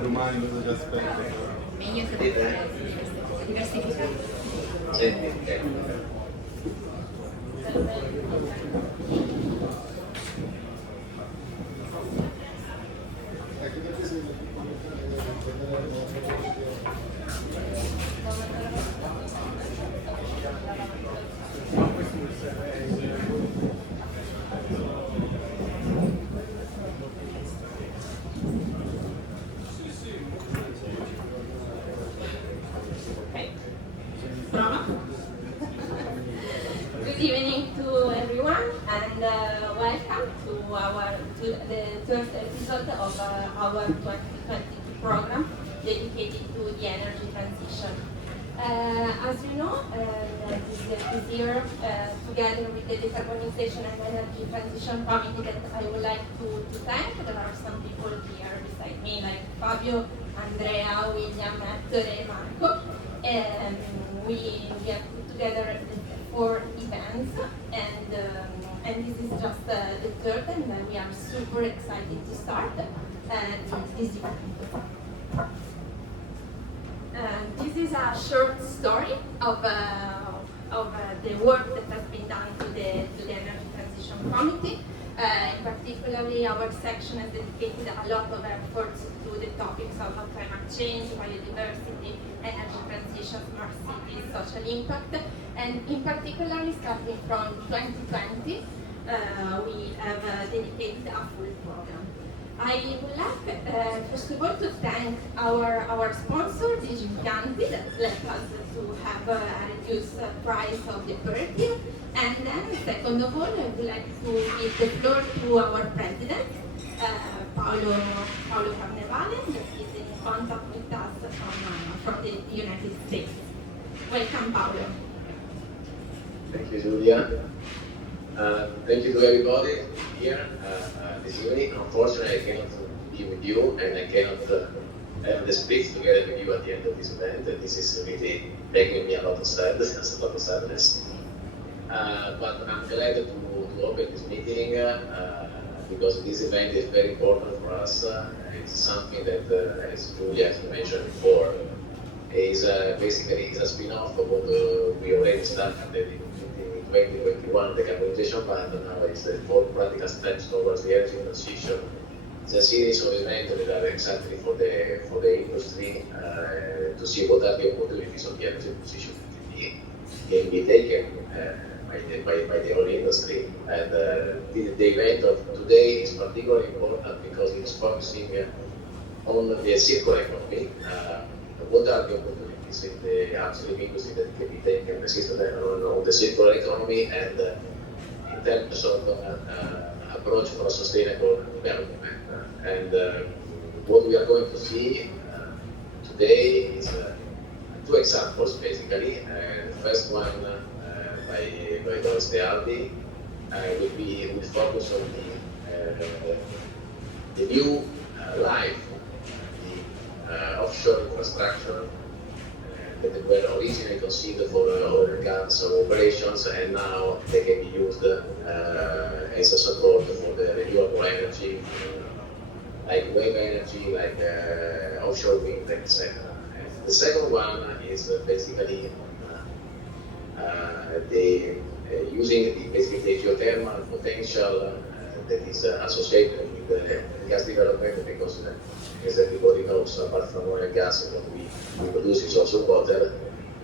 Domani cosa ti aspetta? Meglio diversificare. Good evening to everyone, and welcome to the third episode of our 2022 program dedicated to the energy transition. As you know, this year, together with the Decarbonization and Energy Transition Committee that I would like to thank, there are some people here beside me, like Fabio, Andrea, William, Ettore, Marco. We have put together 4 events, and this is just the third, and we are super excited to start this event. This is a short story of the work that has been done to the Energy Transition Committee. Particularly, our section has dedicated a lot of efforts to the topics of climate change, biodiversity, energy transition, smart cities, social impact, and in particular, starting from 2020, we have dedicated a full program. I would like, first of all, to thank our sponsor, Digicanti, that led us to have a reduced price of the operative. And then, second of all, I would like to give the floor to our president, Paolo Carnevale, that is in contact with us from the United States. Welcome, Paolo. Thank you, Julia. Thank you to everybody here this evening. Unfortunately, I cannot be with you, and I cannot have the speech together with you at the end of this event. And this is really making me a lot of sadness. But I'm glad to open this meeting because this event is very important for us. It's something that, as Julia has mentioned before, is basically a spin-off of what we already started in 2021, the Decarbonization Fund. Now it's the 4 practical steps towards the energy transition. It's a series of events that are exactly for the industry to see what are the opportunities of the energy transition that can be taken by the whole industry. And the event of today is particularly important because it's focusing on the circular economy. What are the opportunities in the upstream industry that can be taken on the circular economy, and in terms of approach for a sustainable development. And what we are going to see today is 2 examples, basically. The first one by Doris Aldi will focus on the new life, the offshore infrastructure that were originally considered for oil and gas operations, and now they can be used like wave energy, like offshore wind, etc. And the second one is basically the using basically the geothermal potential that is associated with the gas development, because as everybody knows, apart from oil and gas, what we produce is also water.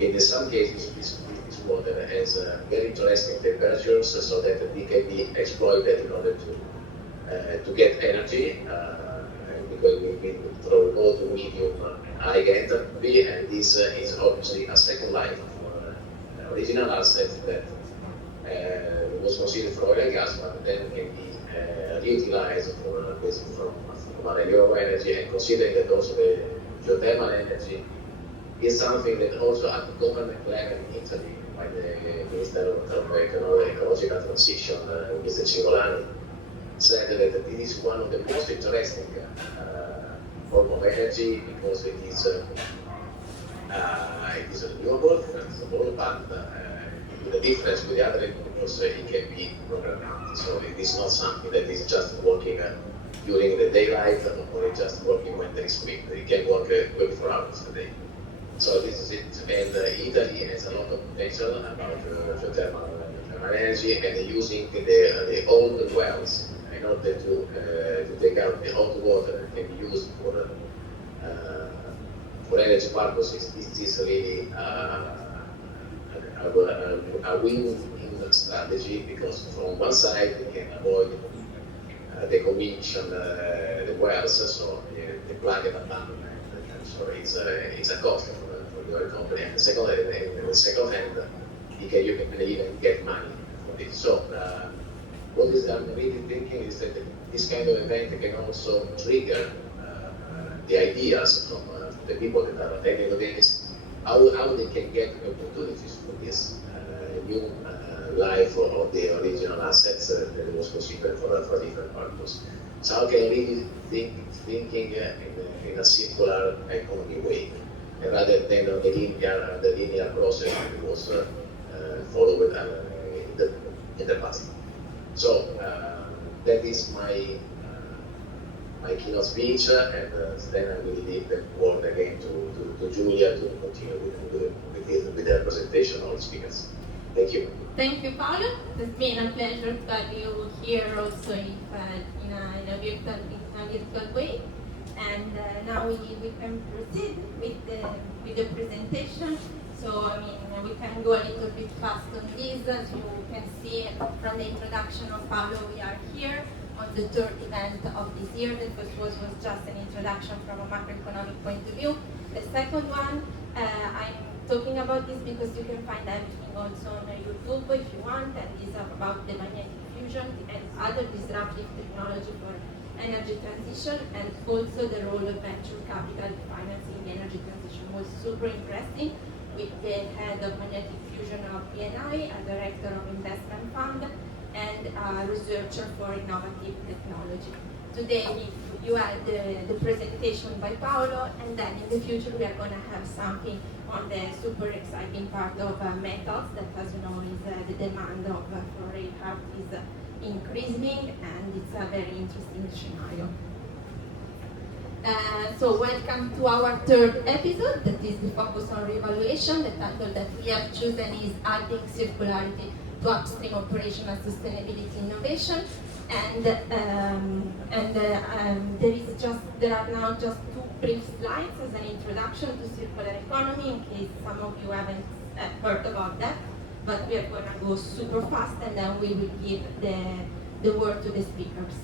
In some cases, this water has very interesting temperatures, so that it can be exploited in order to get energy, because we can throw low to medium high entropy, and this is obviously a second life for original assets that was considered for oil and gas, but then can be reutilized for basically from renewable energy. And considering that also the geothermal energy is something that also at the government level in Italy, by the Minister of Ecological Transition, Mr. Cingolani, said that this is one of the most interesting form of energy, because it is renewable, first of all, but the difference with the other renewables, it can be programmed. So it is not something that is just working during the daylight, or it's just working when there is wind. It can work 24 hours a day. So this is it. And Italy has a lot of potential about geothermal energy, and using the old wells in order to take out the hot water that can be used for energy purposes. This is really a win-win strategy, because from one side we can avoid decommission the wells, so the plug and abandonment. So it's a cost for the oil company. And the second hand, you can even get money for this. So what is I'm really thinking is that this kind of event can also trigger the ideas from the people that are attending this, how they can get opportunities for this new life of the original assets that was considered for a different purpose. So how can really thinking in a circular economy way, rather than the linear process that was followed in the past. So that is my keynote speech, and then I will leave the word again to Julia to continue with the presentation of the speakers. Thank you. Thank you, Paolo. It's been a pleasure to have you here also in a virtual way. And now we can proceed with the presentation. So I mean, we can go a little bit fast on this. As you can see from the introduction of Paolo, we are here on the third event of this year. The first was just an introduction from a macroeconomic point of view. The second one, I'm talking about this because you can find everything also on YouTube if you want, and these are about the magnetic fusion and other disruptive technology for energy transition, and also the role of venture capital financing the energy transition was super interesting, with the head of magnetic fusion of BNI, a director of investment fund, and a researcher for innovative technology. Today you had the presentation by Paolo, and then in the future we are going to have something on the super exciting part of metals, that, as you know, is the demand for rare earth is increasing, and it's a very interesting scenario. So welcome to our third episode, that is the focus on reevaluation. The title that we have chosen is Adding Circularity to Upstream Operational Sustainability Innovation. And there are now just two brief slides as an introduction to circular economy, in case some of you haven't heard about that. But we are going to go super fast, and then we will give the word to the speakers.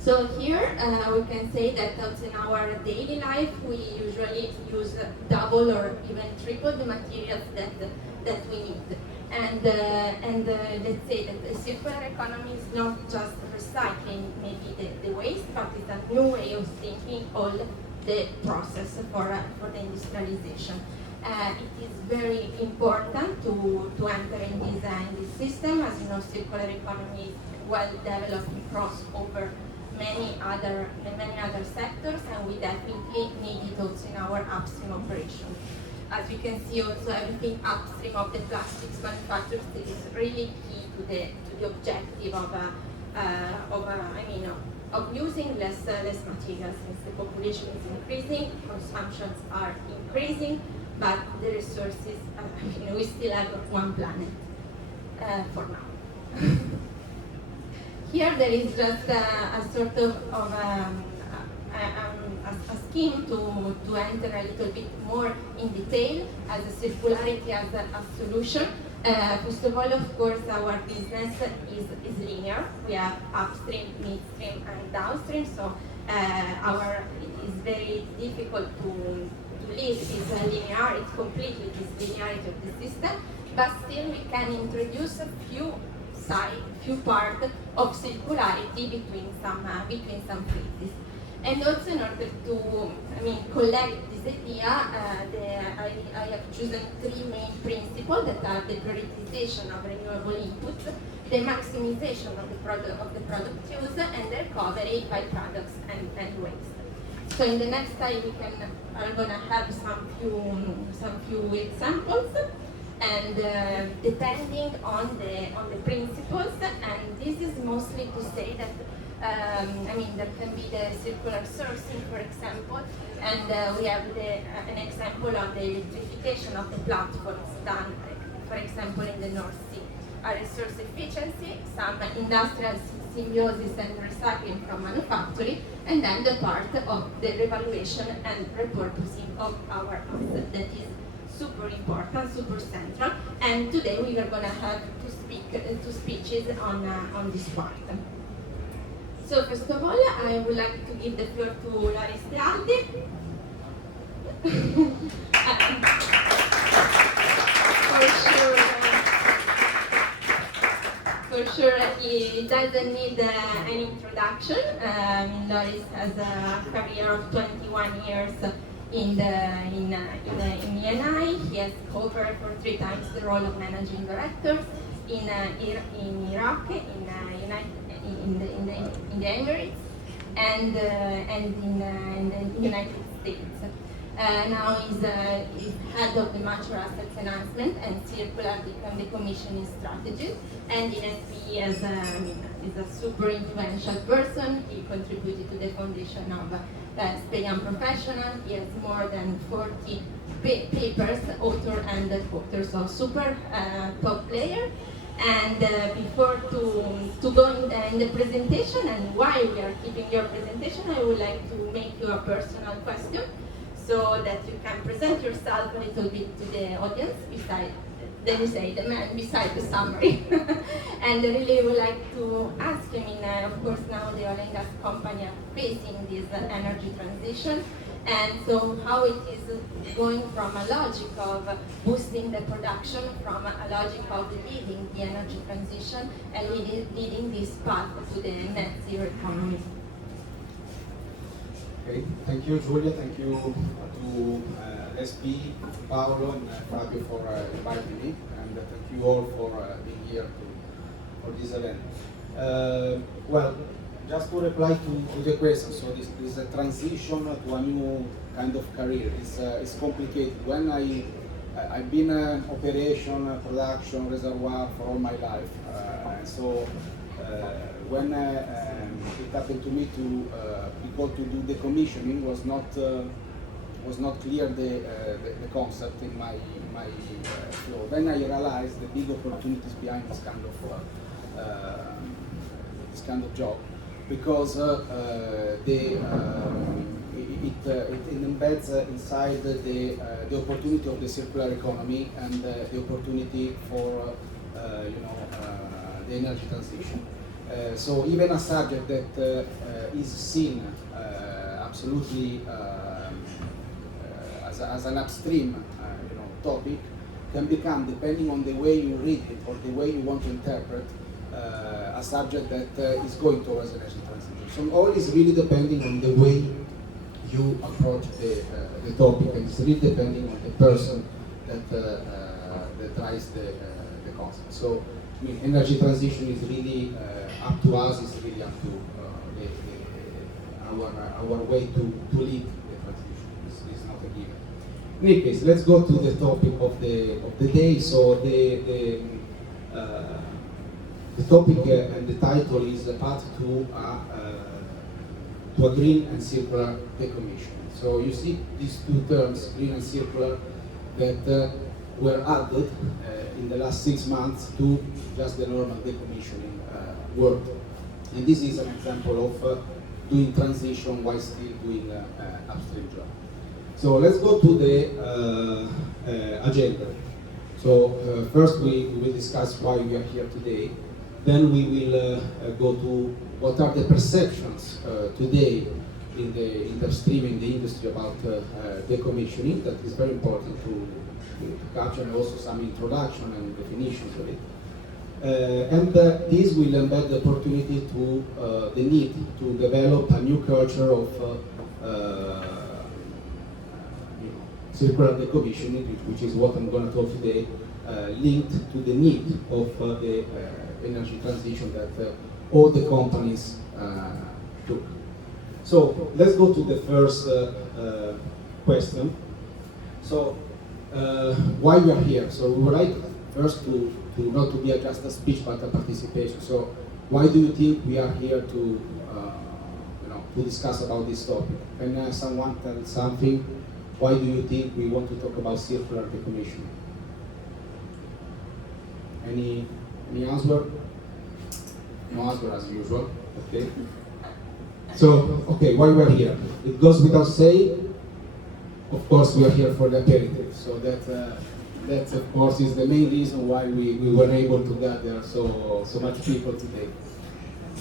So here we can say that also in our daily life we usually use double or even triple the materials that we need. And let's say that the circular economy is not just recycling maybe the waste, but it's a new way of thinking all the process for the industrialization. It is very important to enter in this system. As you know, circular economy is well developed across over many other sectors, and we definitely need it also in our upstream operations. As you can see, also everything upstream of the plastics manufacturers is really key to the objective of using less materials, since the population is increasing, consumptions are increasing, but the resources, we still have one planet for now. Here there is just a sort of a scheme to enter a little bit more in detail as a circularity as a solution. First of all, of course, our business is linear. We have upstream, midstream, and downstream, so it is very difficult to live this linearity, completely this linearity of the system, but still we can introduce a few parts of circularity between some phases. And also in order to, collect this idea, I have chosen three main principles that are the prioritization of renewable inputs, the maximization of the product use, and the recovery by products and waste. So in the next slide are gonna have some few examples, and depending on the principles, and this is mostly to say that there can be the circular sourcing, for example, and we have an example of the electrification of the platforms done, for example, in the North Sea. A resource efficiency, some industrial symbiosis and recycling from manufacturing, and then the part of the revaluation and repurposing of our assets. That is super important, super central, and today we are going to have two speeches on this part. So first of all, I would like to give the floor to Loris Tealdi. For sure, he doesn't need an introduction. Loris has a career of 21 years in ENI. He has covered for 3 times the role of managing director in Iraq, in the Emirates, and in the United States. Now he's head of the mature assets enhancement and circular decommissioning strategies, and in SPE is a super influential person. He contributed to the foundation of Spain Professional. He has more than 40 papers, author and co-author, so super top player. And before to go in the presentation and why we are keeping your presentation, I would like to make you a personal question so that you can present yourself a little bit to the audience beside, then you say the man beside the summary. And really would like to ask you, of course now the oil and gas company are facing this energy transition, and so how it is going from a logic of boosting the production, from a logic of leading the energy transition and leading this path to the net zero economy. Okay, thank you, Julia. Thank you to SP, Paolo, and Fabio for inviting me, and thank you all for being here for this event. Well, just to reply to the question, so this is a transition to a new kind of career. It's complicated. When I've been operation, production, reservoir for all my life, so when it happened to me to be called to do the commissioning was not clear the concept in my flow. Then I realized the big opportunities behind this kind of job, because it embeds inside the opportunity of the circular economy and the opportunity for the energy transition. So even a subject that is seen absolutely as an upstream topic can become, depending on the way you read it or the way you want to interpret, a subject that is going towards energy transition. So all is really depending on the way you approach the topic, and it's really depending on the person that drives the concept. So I mean, energy transition is really up to us. It's really up to our way to lead the transition. It's not a given. In any case, let's go to the topic of the day. So the topic and the title is Path to a to a green and circular decommissioning. So you see these two terms, green and circular, that were added in the last 6 months to just the normal decommissioning work. And this is an example of doing transition while still doing upstream job. So let's go to the agenda. So first we will discuss why we are here today. Then we will go to what are the perceptions today in the upstream, in the industry about decommissioning. That is very important to capture, and also some introduction and definitions of it. And this will embed the opportunity to the need to develop a new culture of circular decommissioning, which is what I'm going to talk today, linked to the need of the energy transition that all the companies took. So let's go to the first question. So why we are here? So we would like first to not to be just a speech but a participation. So why do you think we are here to to discuss about this topic? Can someone tell something? Why do you think we want to talk about circular decommissioning? Any answer? No answer as usual. Okay. So okay, why we are here? It goes without saying. Of course, we are here for the aperitif. So that of course is the main reason why we were able to gather so much people today.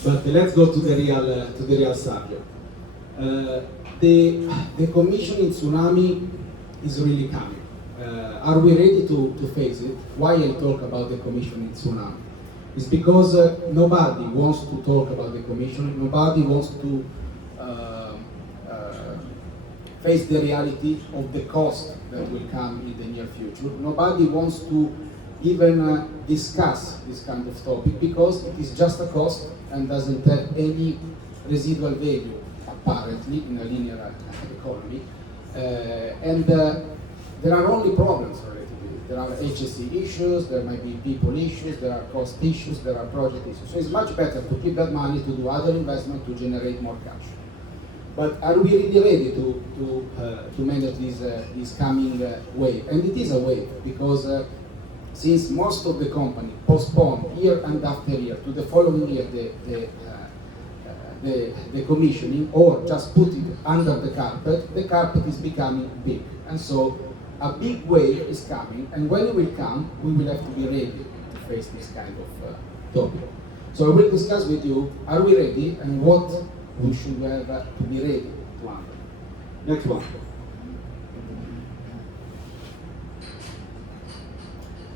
But let's go to the real subject. The commissioning tsunami is really coming. Are we ready to face it? Why I talk about the commissioning tsunami? It's because nobody wants to talk about the commissioning. Nobody wants to face the reality of the cost that will come in the near future. Nobody wants to even discuss this kind of topic because it is just a cost and doesn't have any residual value, apparently, in a linear economy. And there are only problems related to it. There are HSE issues, there might be people issues, there are cost issues, there are project issues. So it's much better to keep that money to do other investment to generate more cash. But are we really ready to manage this coming wave? And it is a wave because since most of the company postpone year and after year to the following year the commissioning, or just put it under the carpet is becoming big. And so a big wave is coming, and when it will come, we will have to be ready to face this kind of topic. So I will discuss with you, are we ready, and what we should have to be ready to handle. Next one.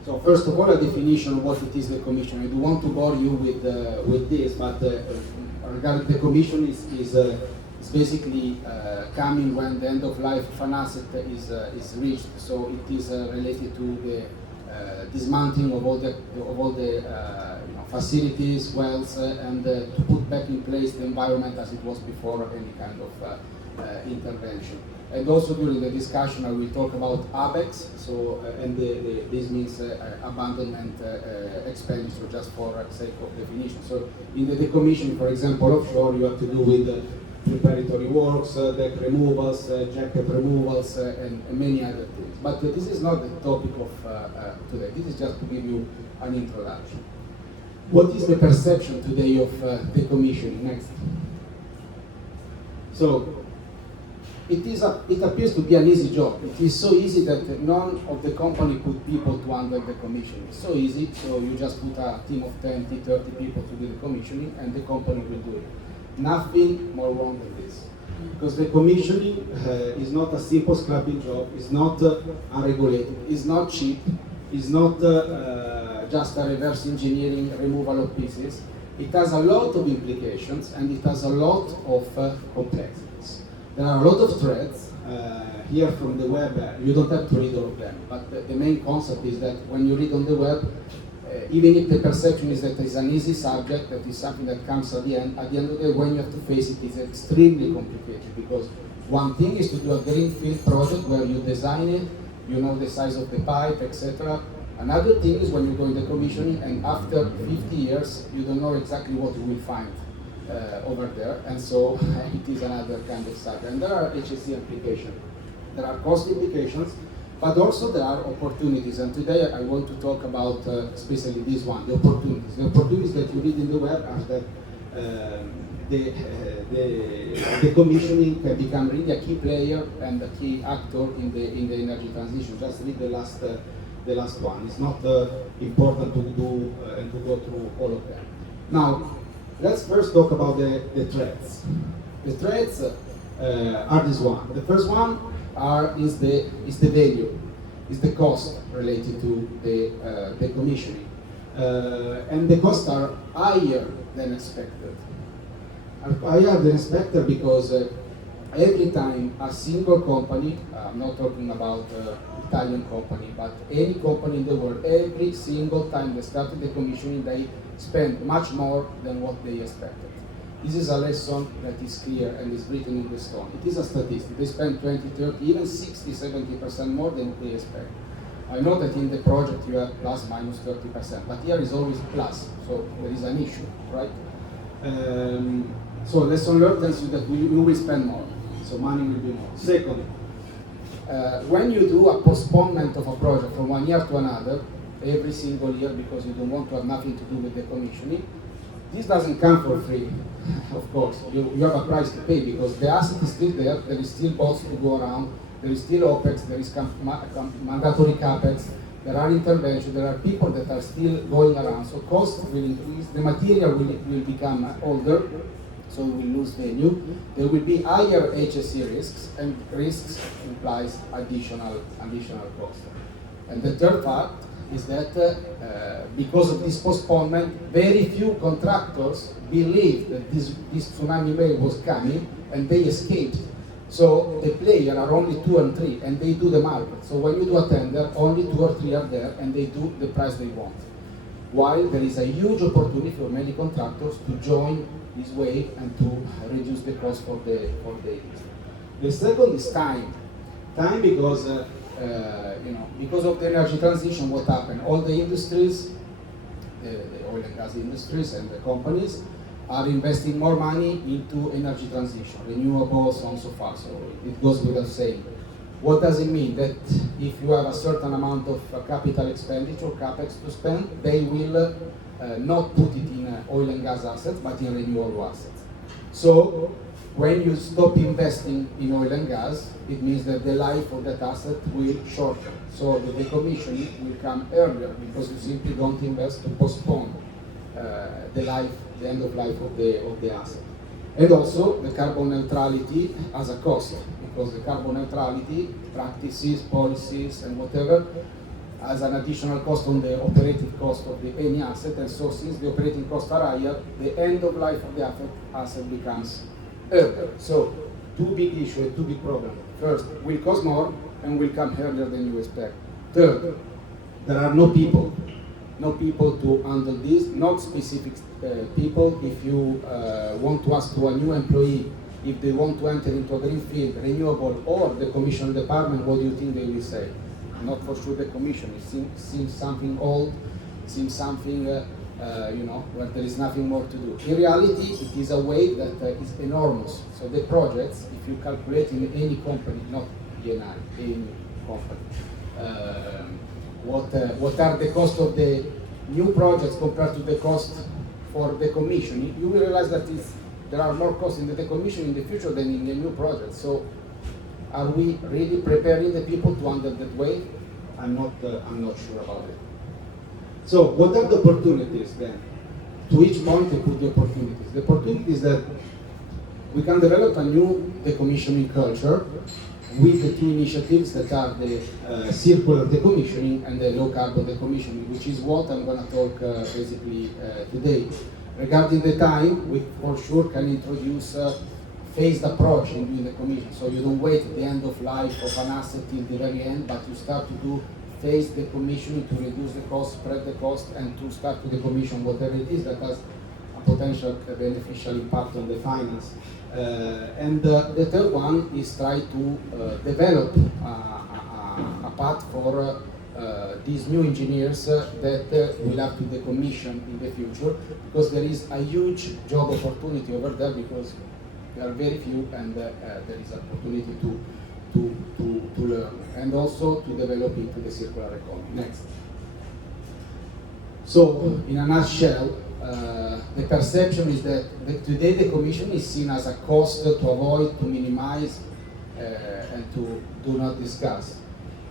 So first of all, a definition of what it is the commission. I don't want to bore you with this, but regarding the commission is basically coming when the end of life of an asset is reached. So it is related to the dismantling of all the facilities, wells, and to put back in place the environment as it was before any kind of intervention. And also during the discussion I will talk about ABEX, so and this means abandonment expenditure, just for sake of definition. So in the decommissioning, for example, offshore, you have to do with preparatory works, deck removals, jacket removals, and many other things. But this is not the topic of today. This is just to give you an introduction. What is the perception today of decommissioning? Next. So it appears to be an easy job. It is so easy that none of the company put people to handle the commissioning. It's so easy, so you just put a team of 20, 30 people to do the commissioning, and the company will do it. Nothing more wrong than this. Because the commissioning is not a simple scrapping job, it's not unregulated, it's not cheap, it's not just a reverse engineering removal of pieces. It has a lot of implications, and it has a lot of complexities. There are a lot of threads here from the web. You don't have to read all of them, but the main concept is that when you read on the web, even if the perception is that it's an easy subject, that is something that comes at the end of the day, when you have to face it, it's extremely complicated, because one thing is to do a greenfield project where you design it, you know the size of the pipe, etc. Another thing is when you go in the commissioning, and after 50 years, you don't know exactly what you will find over there, and so it is another kind of cycle. And there are HSE applications. There are cost implications, but also there are opportunities. And today I want to talk about especially this one, the opportunities. The opportunities that you read in the web are that the commissioning can become really a key player and a key actor in the energy transition. Just read the last one. It's not important to do and to go through all of them. Now, let's first talk about the threats. The threats are this one. The first one is the value, is the cost related to the commissioning, and the costs are higher than expected. Higher than expected because every time a single company, I'm not talking about Italian company, but any company in the world, every single time they started the commissioning, they spend much more than what they expected. This is a lesson that is clear and is written in the stone. It is a statistic. They spend 20, 30, even 60, 70% more than they expect. I know that in the project you have plus minus 30%, but here is always plus, so there is an issue, right? So lesson learned tells you that you will spend more, so money will be more. Second, when you do a postponement of a project from 1 year to another, every single year because you don't want to have nothing to do with the commissioning, this doesn't come for free, of course. You have a price to pay because the asset is still there is still costs to go around, there is still OPEX, there is mandatory CAPEX, there are interventions, there are people that are still going around, so costs will increase, the material will become older, so we will lose value. There will be higher HSE risks, and risks implies additional cost. And the third fact is that because of this postponement, very few contractors believed that this tsunami wave was coming, and they escaped. So the players are only 2 and 3, and they do the market. So when you do a tender, only 2 or 3 are there, and they do the price they want. While there is a huge opportunity for many contractors to join this wave and to reduce the cost for the industry. The second is time. Time because because of the energy transition, what happened? All the industries, the oil and gas industries and the companies are investing more money into energy transition, renewables, so on and so forth. So it goes without saying. What does it mean? That if you have a certain amount of capital expenditure, CAPEX to spend, they will not put it in oil and gas assets, but in renewable assets. So when you stop investing in oil and gas, it means that the life of that asset will shorten. So the decommissioning will come earlier because you simply don't invest to postpone the end of life of the asset. And also the carbon neutrality as a cost, because the carbon neutrality practices, policies, and whatever as an additional cost on the operating cost of any asset. And so since the operating costs are higher, the end of life of the asset becomes earlier. So two big issues, two big problems. First, will cost more and will come earlier than you expect. Third, there are no people to handle this, not specific people. If you want to ask to a new employee if they want to enter into a green field, renewable, or the commission department, what do you think they will say? Not for sure the commission. It seems something old, seems something where there is nothing more to do. In reality, it is a wave that is enormous. So the projects, if you calculate in any company, not ENI, any company, what are the cost of the new projects compared to the cost for decommissioning, you will realize that there are more costs in the decommissioning in the future than in the new project. So are we really preparing the people to handle that wave? I'm not sure about it. So what are the opportunities then? To each point I put the opportunities. The opportunity is that we can develop a new decommissioning culture with the two initiatives that are the circular decommissioning and the low carbon decommissioning, which is what I'm going to talk basically today. Regarding the time, we for sure can introduce a phased approach in doing the commission. So you don't wait at the end of life of an asset till the very end, but you start to do phased decommissioning to reduce the cost, spread the cost, and to start to decommission whatever it is that has a potential beneficial impact on the finance. And the third one is try to develop a path for these new engineers that will have to decommission in the future, because there is a huge job opportunity over there, because there are very few, and there is opportunity to learn and also to develop into the circular economy. Next. So, in a nutshell, the perception is that today the commission is seen as a cost to avoid, to minimize, and to do not discuss.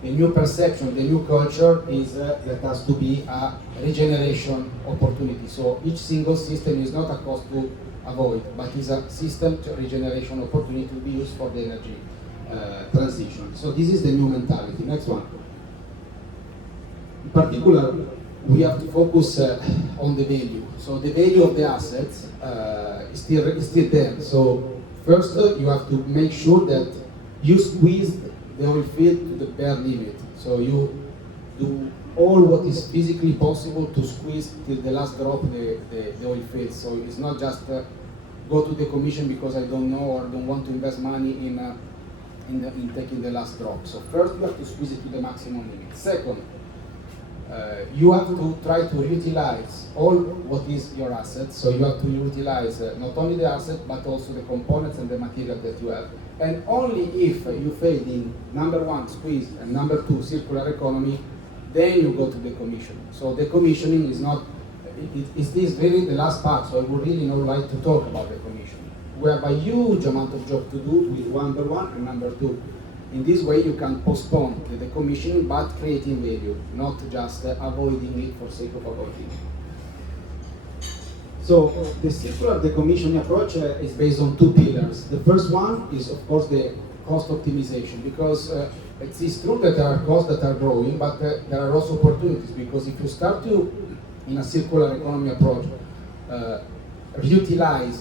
The new perception, the new culture is that has to be a regeneration opportunity. So each single system is not a cost to avoid, but is a system to regeneration opportunity to be used for the energy transition. So this is the new mentality. Next one. In particular, we have to focus on the value. So the value of the assets is still there. So first, you have to make sure that you squeeze the oil field to the bare limit. So you do all what is physically possible to squeeze till the last drop the oil field. So it's not just go to the commission because I don't know or don't want to invest money in taking the last drop. So first you have to squeeze it to the maximum limit. Second, you have to try to utilize all what is your asset. So you have to utilize not only the asset but also the components and the material that you have. And only if you fail in number one, squeeze, and number two, circular economy, then you go to the commissioning. So the commissioning is not, it is really the last part, so I would really not like to talk about the commissioning. We have a huge amount of job to do with number one and number two. In this way you can postpone the decommissioning but creating value, not just avoiding it for sake of avoiding it. So the circular decommissioning approach is based on two pillars. The first one is of course the cost optimization, because it is true that there are costs that are growing, but there are also opportunities, because if you start to, in a circular economy approach, reutilize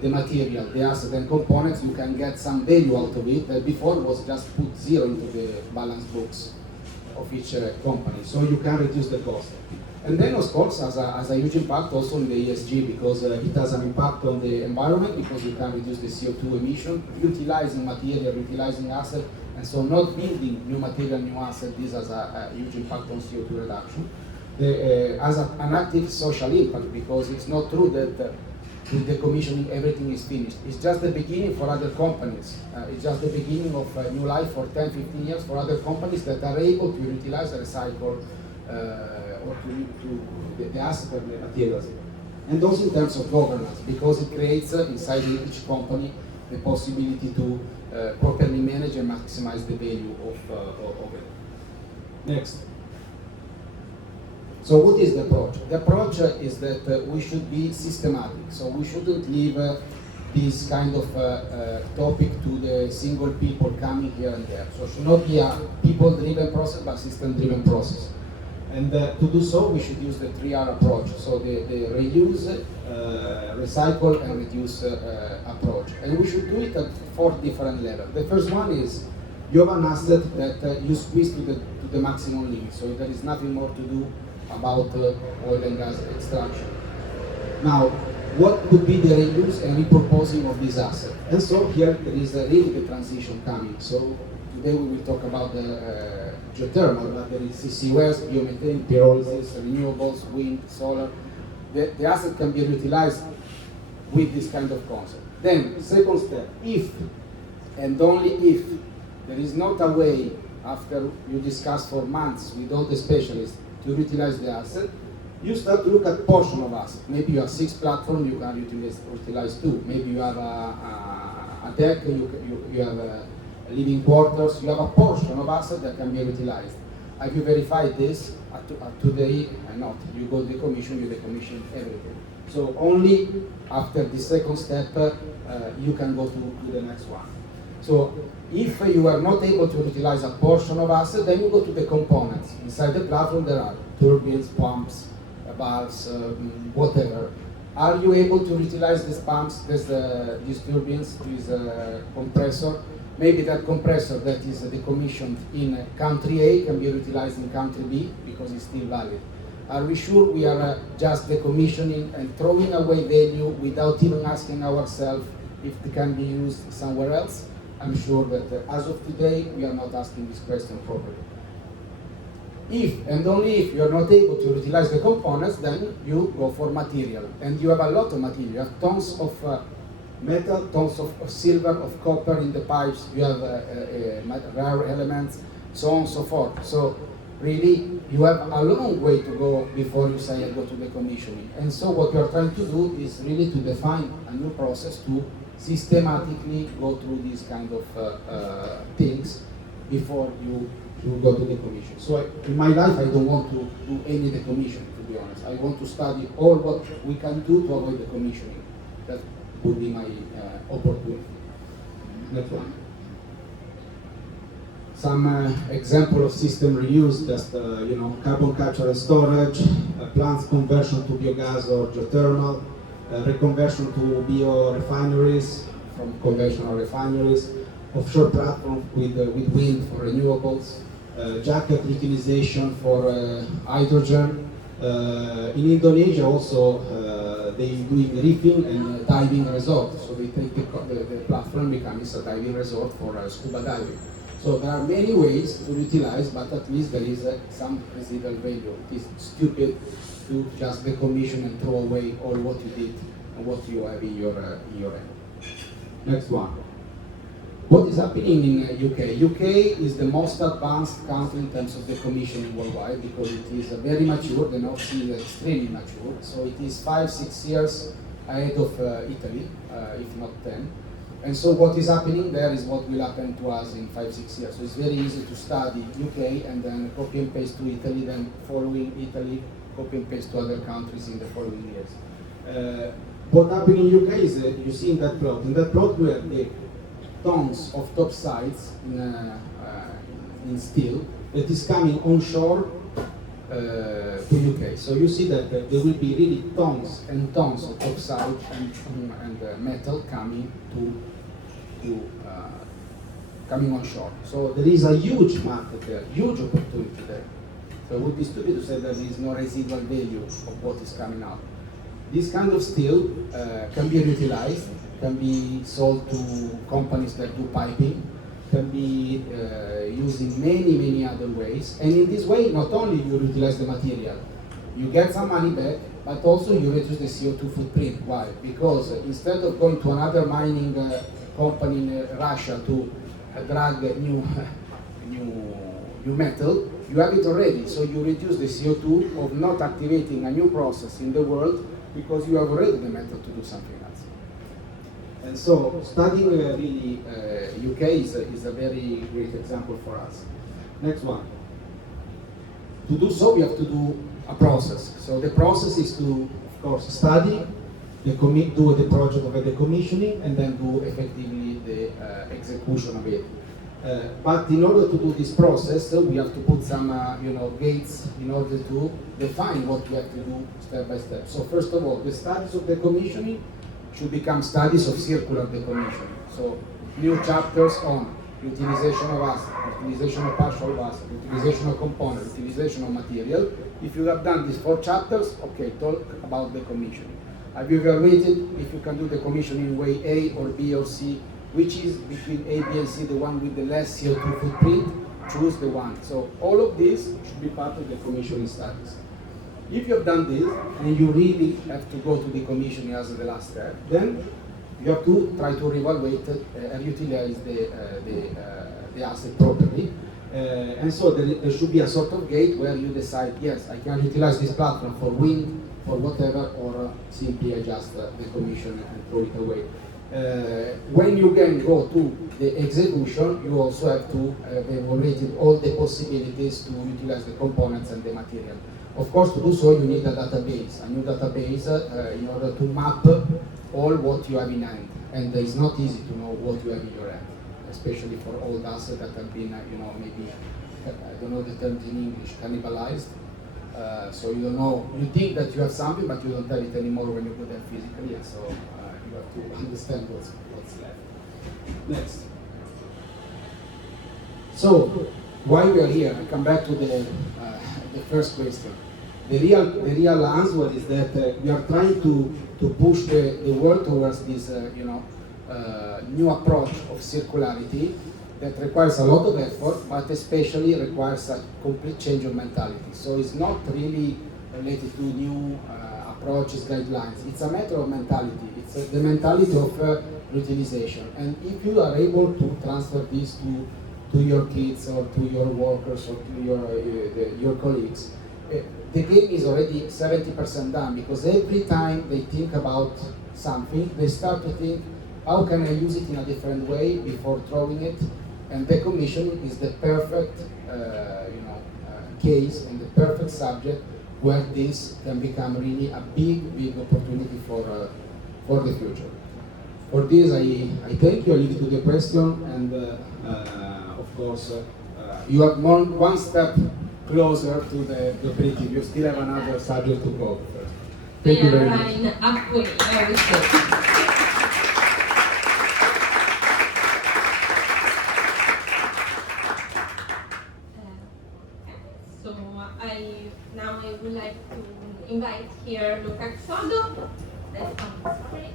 the material, the asset and components, you can get some value out of it that before was just put zero into the balance books of each company. So you can reduce the cost. And then, of course, has a huge impact also in the ESG, because it has an impact on the environment, because you can reduce the CO2 emission, utilizing material, utilizing asset, and so not building new material, new asset. This has a huge impact on CO2 reduction. Has an active social impact, because it's not true that with the commissioning everything is finished. It's just the beginning for other companies. It's just the beginning of a new life for 10, 15 years for other companies that are able to utilize, recycle, or to the asset and the materials. And also in terms of governance, because it creates inside each company the possibility to properly manage and maximize the value of it. Next. So what is the approach? The approach is that we should be systematic. So we shouldn't leave this kind of topic to the single people coming here and there. So it should not be a people-driven process, but system-driven process. And to do so, we should use the 3R approach. So the reuse, recycle, and reduce approach. And we should do it at 4 different levels. The first one is you have an asset that you squeeze to the maximum limit. So there is nothing more to do about oil and gas extraction. Now, what could be the reuse and repurposing of this asset? And so here there is really the transition coming. So today we will talk about the geothermal, but there is CCUS, biomethane, pyrolysis, renewables, wind, solar. The asset can be utilized with this kind of concept. Then, second step, if and only if there is not a way, after you discuss for months with all the specialists, to utilize the asset, you start to look at portion of asset. Maybe you have 6 platforms, you can utilize 2. Maybe you have a deck, you have living quarters, you have a portion of asset that can be utilized. Have you verified this? Today, not. You go to the commission, you decommission everything. So only after the second step, you can go to the next one. So if you are not able to utilize a portion of asset, then you go to the components. Inside the platform there are turbines, pumps, valves, whatever. Are you able to utilize these pumps, these turbines, this compressor? Maybe that compressor that is decommissioned in country A can be utilized in country B because it's still valid. Are we sure we are just decommissioning and throwing away value without even asking ourselves if it can be used somewhere else? I'm sure that as of today, we are not asking this question properly. If and only if you are not able to utilize the components, then you go for material. And you have a lot of material. You have tons of metal, tons of silver, of copper in the pipes. You have rare elements, so on and so forth. So really, you have a long way to go before you say I go to the commissioning. And so what we are trying to do is really to define a new process to systematically go through these kind of things before you go to the commission. So in my life, I don't want to do any decommissioning, to be honest. I want to study all what we can do to avoid the commissioning. That would be my opportunity. Next one. Some example of system reuse, just carbon capture and storage, plants conversion to biogas or geothermal, reconversion to biorefineries from conventional refineries, offshore platforms with wind for renewables, jacket utilization for hydrogen. In Indonesia also they doing reefing and diving resort, so they take the platform becomes a diving resort for scuba diving. So there are many ways to utilize, but at least there is some residual value. It is stupid to just decommission and throw away all what you did and what you have in your hand. Next one. What is happening in UK? UK is the most advanced country in terms of decommissioning worldwide because it is very mature. The North Sea is extremely mature, so it is 5-6 years ahead of Italy, if not 10. And so what is happening there is what will happen to us in 5-6 years. So it's very easy to study UK and then copy and paste to Italy, then following Italy, copy and paste to other countries in the following years. What happened in UK is you see in that plot. In that plot where the tons of topsides in steel that is coming onshore to UK. So you see that there will be really tons and tons of topside and metal coming coming onshore. So there is a huge market there, huge opportunity there. So it would be stupid to say that there is no residual value of what is coming out. This kind of steel can be reutilized, can be sold to companies that do piping, can be used in many other ways. And in this way, not only you utilize the material, you get some money back, but also you reduce the CO2 footprint. Why? Because instead of going to another mining company in Russia to drag new metal, you have it already. So you reduce the CO2 of not activating a new process in the world because you have already the metal to do something else. And so studying really UK is a very great example for us. Next one. To do so, we have to do a process. So the process is to, of course, study, do the project of the decommissioning, and then do effectively the execution of it. But in order to do this process, we have to put some gates in order to define what we have to do step by step. So first of all, the studies of decommissioning should become studies of circular decommissioning. So new chapters on utilization of asset, utilization of partial asset, utilization of component, utilization of material. If you have done these 4 chapters, okay, talk about decommissioning. Have you evaluated if you can do decommissioning in way A or B or C? Which is between A, B, and C, the one with the less CO2 footprint? Choose the one. So all of this should be part of the commissioning studies. If you have done this, and you really have to go to the commissioning as the last step, then you have to try to reevaluate and utilize the asset properly. And so there should be a sort of gate where you decide, yes, I can utilize this platform for wind, for whatever, or simply adjust the commission and throw it away. When you can go to the execution, you also have to evaluate all the possibilities to utilize the components and the material. Of course, to do so, you need a database, a new database in order to map all what you have in hand. And it's not easy to know what you have in your hand, especially for old assets that have been, maybe, I don't know the term in English, cannibalized. So you don't know, you think that you have something, but you don't have it anymore when you go there physically, and so you have to understand what's left. Next. So, why we are here? I come back to the first question. The real answer is that we are trying to push the world towards this new approach of circularity that requires a lot of effort, but especially requires a complete change of mentality. So it's not really related to new approaches, guidelines. It's a matter of mentality. It's the mentality of utilization. And if you are able to transfer this to your kids or to your workers or to your colleagues, the game is already 70% done, because every time they think about something, they start to think, how can I use it in a different way before throwing it? And decommissioning is the perfect case and the perfect subject where this can become really a big opportunity for the future. For this, I thank you. I leave it to the question, and of course, you are one step closer to the operative. You still have another subject to go. Thank you very much. Now I would like to invite here Luca Sodo. Sorry.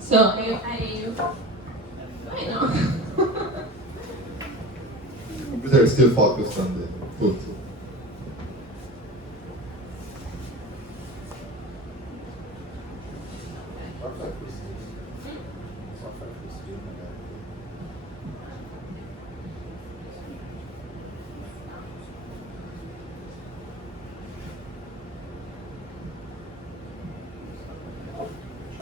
So I know. Computer is still focused on the food.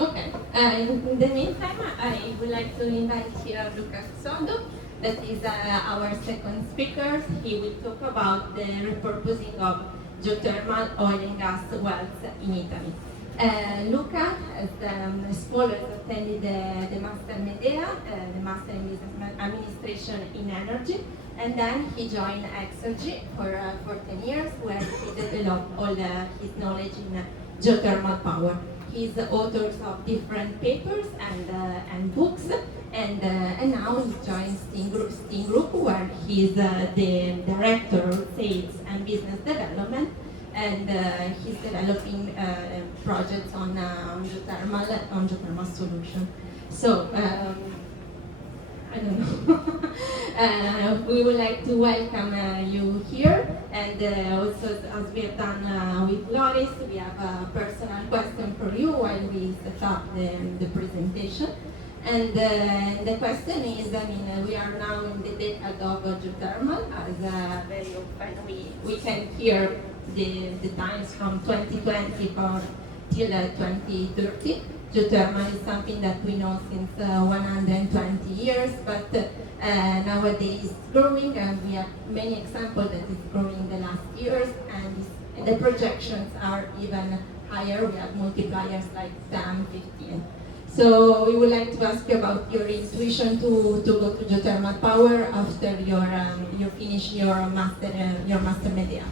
Okay. In the meantime, I would like to invite here Luca Sodo, that is our second speaker. He will talk about the repurposing of geothermal oil and gas wells in Italy. Luca, as the scholars, attended the Master Medea, the Master in Business Administration in Energy, and then he joined Exergy for 10 years, where he developed all his knowledge in geothermal power. He's the author of different papers and books, and now he's joined Steam Group, where he's the director of sales and business development, and he's developing projects on geothermal solution. So I don't know. We would like to welcome you here, and also, as we have done with Loris, we have a personal question for you while we set up the presentation. And the question is, we are now in the decade of geothermal, as very often we can hear the times from 2020 till 2030. Geothermal is something that we know since 120 years, but nowadays it's growing, and we have many examples that it's growing the last years, and the projections are even higher. We have multipliers like 10, 15. So we would like to ask you about your intuition to go to geothermal power after you finish your master media.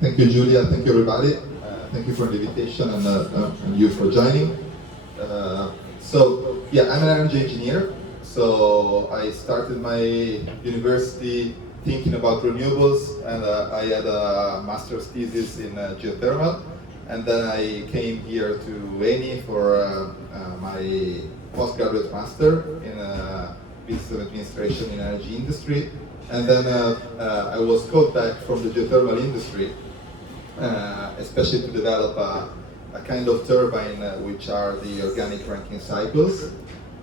Thank you, Julia. Thank you, everybody. Thank you for the invitation and you for joining. I'm an energy engineer. So I started my university thinking about renewables, and I had a master's thesis in geothermal. And then I came here to Eni for my postgraduate master in business administration in energy industry. And then I was called back from the geothermal industry, especially to develop a kind of turbine which are the organic ranking cycles.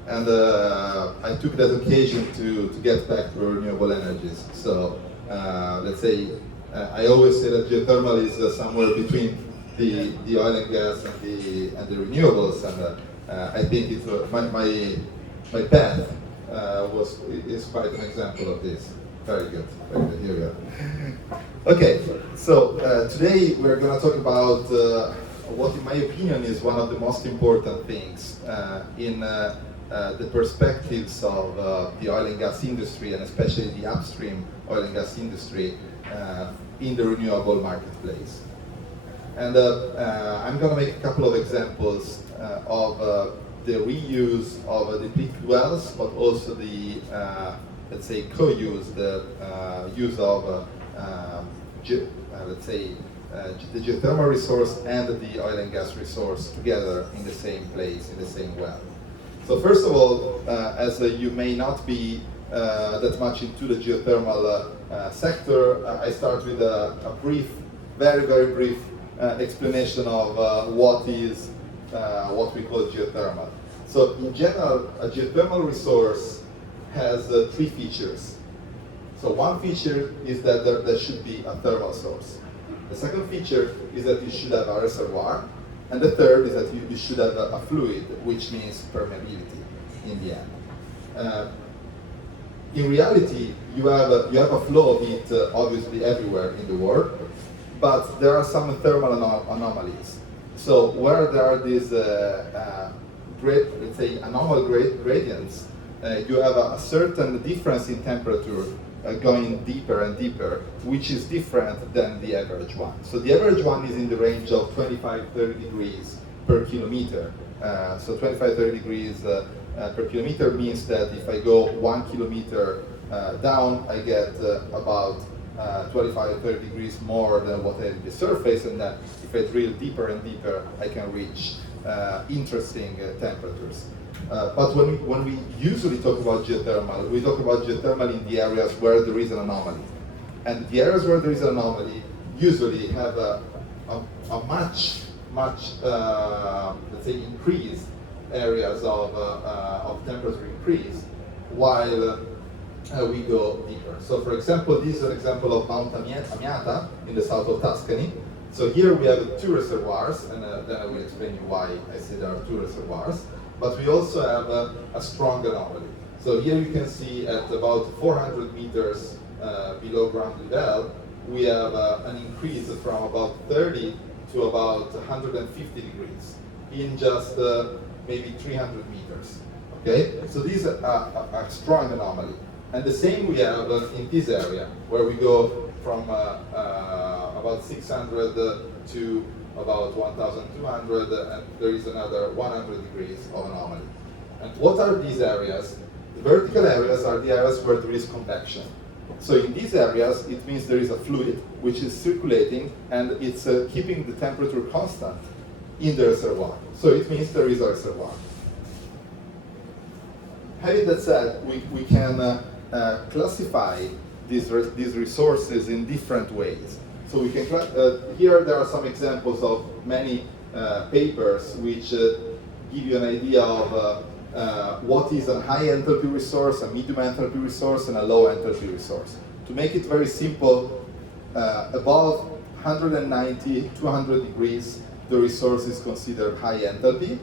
And I took that occasion to get back to renewable energies. So let's say, I always say that geothermal is somewhere between the oil and gas and the renewables. And I think it's my path is quite an example of this. Very good. Very good. Here we go. Okay, so today we're going to talk about what, in my opinion, is one of the most important things in the perspectives of the oil and gas industry, and especially the upstream oil and gas industry, in the renewable marketplace. And I'm going to make a couple of examples of the reuse of depleted wells, but also the, let's say, co-use, the use of, let's say, the geothermal resource and the oil and gas resource together in the same place, in the same well. So first of all, as you may not be that much into the geothermal sector, I start with a brief, very, very brief explanation of what is what we call geothermal. So in general, a geothermal resource has three features. So one feature is that there should be a thermal source. The second feature is that you should have a reservoir. And the third is that you should have a fluid, which means permeability in the end. In reality, you have a flow of heat obviously everywhere in the world, but there are some thermal anomalies. So where there are these let's say anomalous gradients, you have a certain difference in temperature going deeper and deeper, which is different than the average one. So the average one is in the range of 25-30 degrees per kilometer. So 25-30 degrees per kilometer means that if I go 1 kilometer down, I get about 25-30 degrees more than what I have at the surface, and then if I drill deeper and deeper, I can reach interesting temperatures. But when we usually talk about geothermal, we talk about geothermal in the areas where there is an anomaly. And the areas where there is an anomaly usually have a much, let's say, increased areas of temperature increase, while we go deeper. So for example, this is an example of Mount Amiata in the south of Tuscany. So here we have two reservoirs, and then I will explain you why I say there are two reservoirs. But we also have a strong anomaly. So here you can see at about 400 meters below ground level, we have an increase from about 30 to about 150 degrees in just maybe 300 meters. Okay, so this is a strong anomaly. And the same we have in this area, where we go from about 600 to about 1,200, and there is another 100 degrees of anomaly. And what are these areas? The vertical areas are the areas where there is convection. So in these areas, it means there is a fluid which is circulating, and it's keeping the temperature constant in the reservoir. So it means there is a reservoir. Having that said, we can classify these resources in different ways. So we can here there are some examples of many papers which give you an idea of what is a high enthalpy resource, a medium enthalpy resource, and a low enthalpy resource. To make it very simple, above 190, 200 degrees, the resource is considered high enthalpy.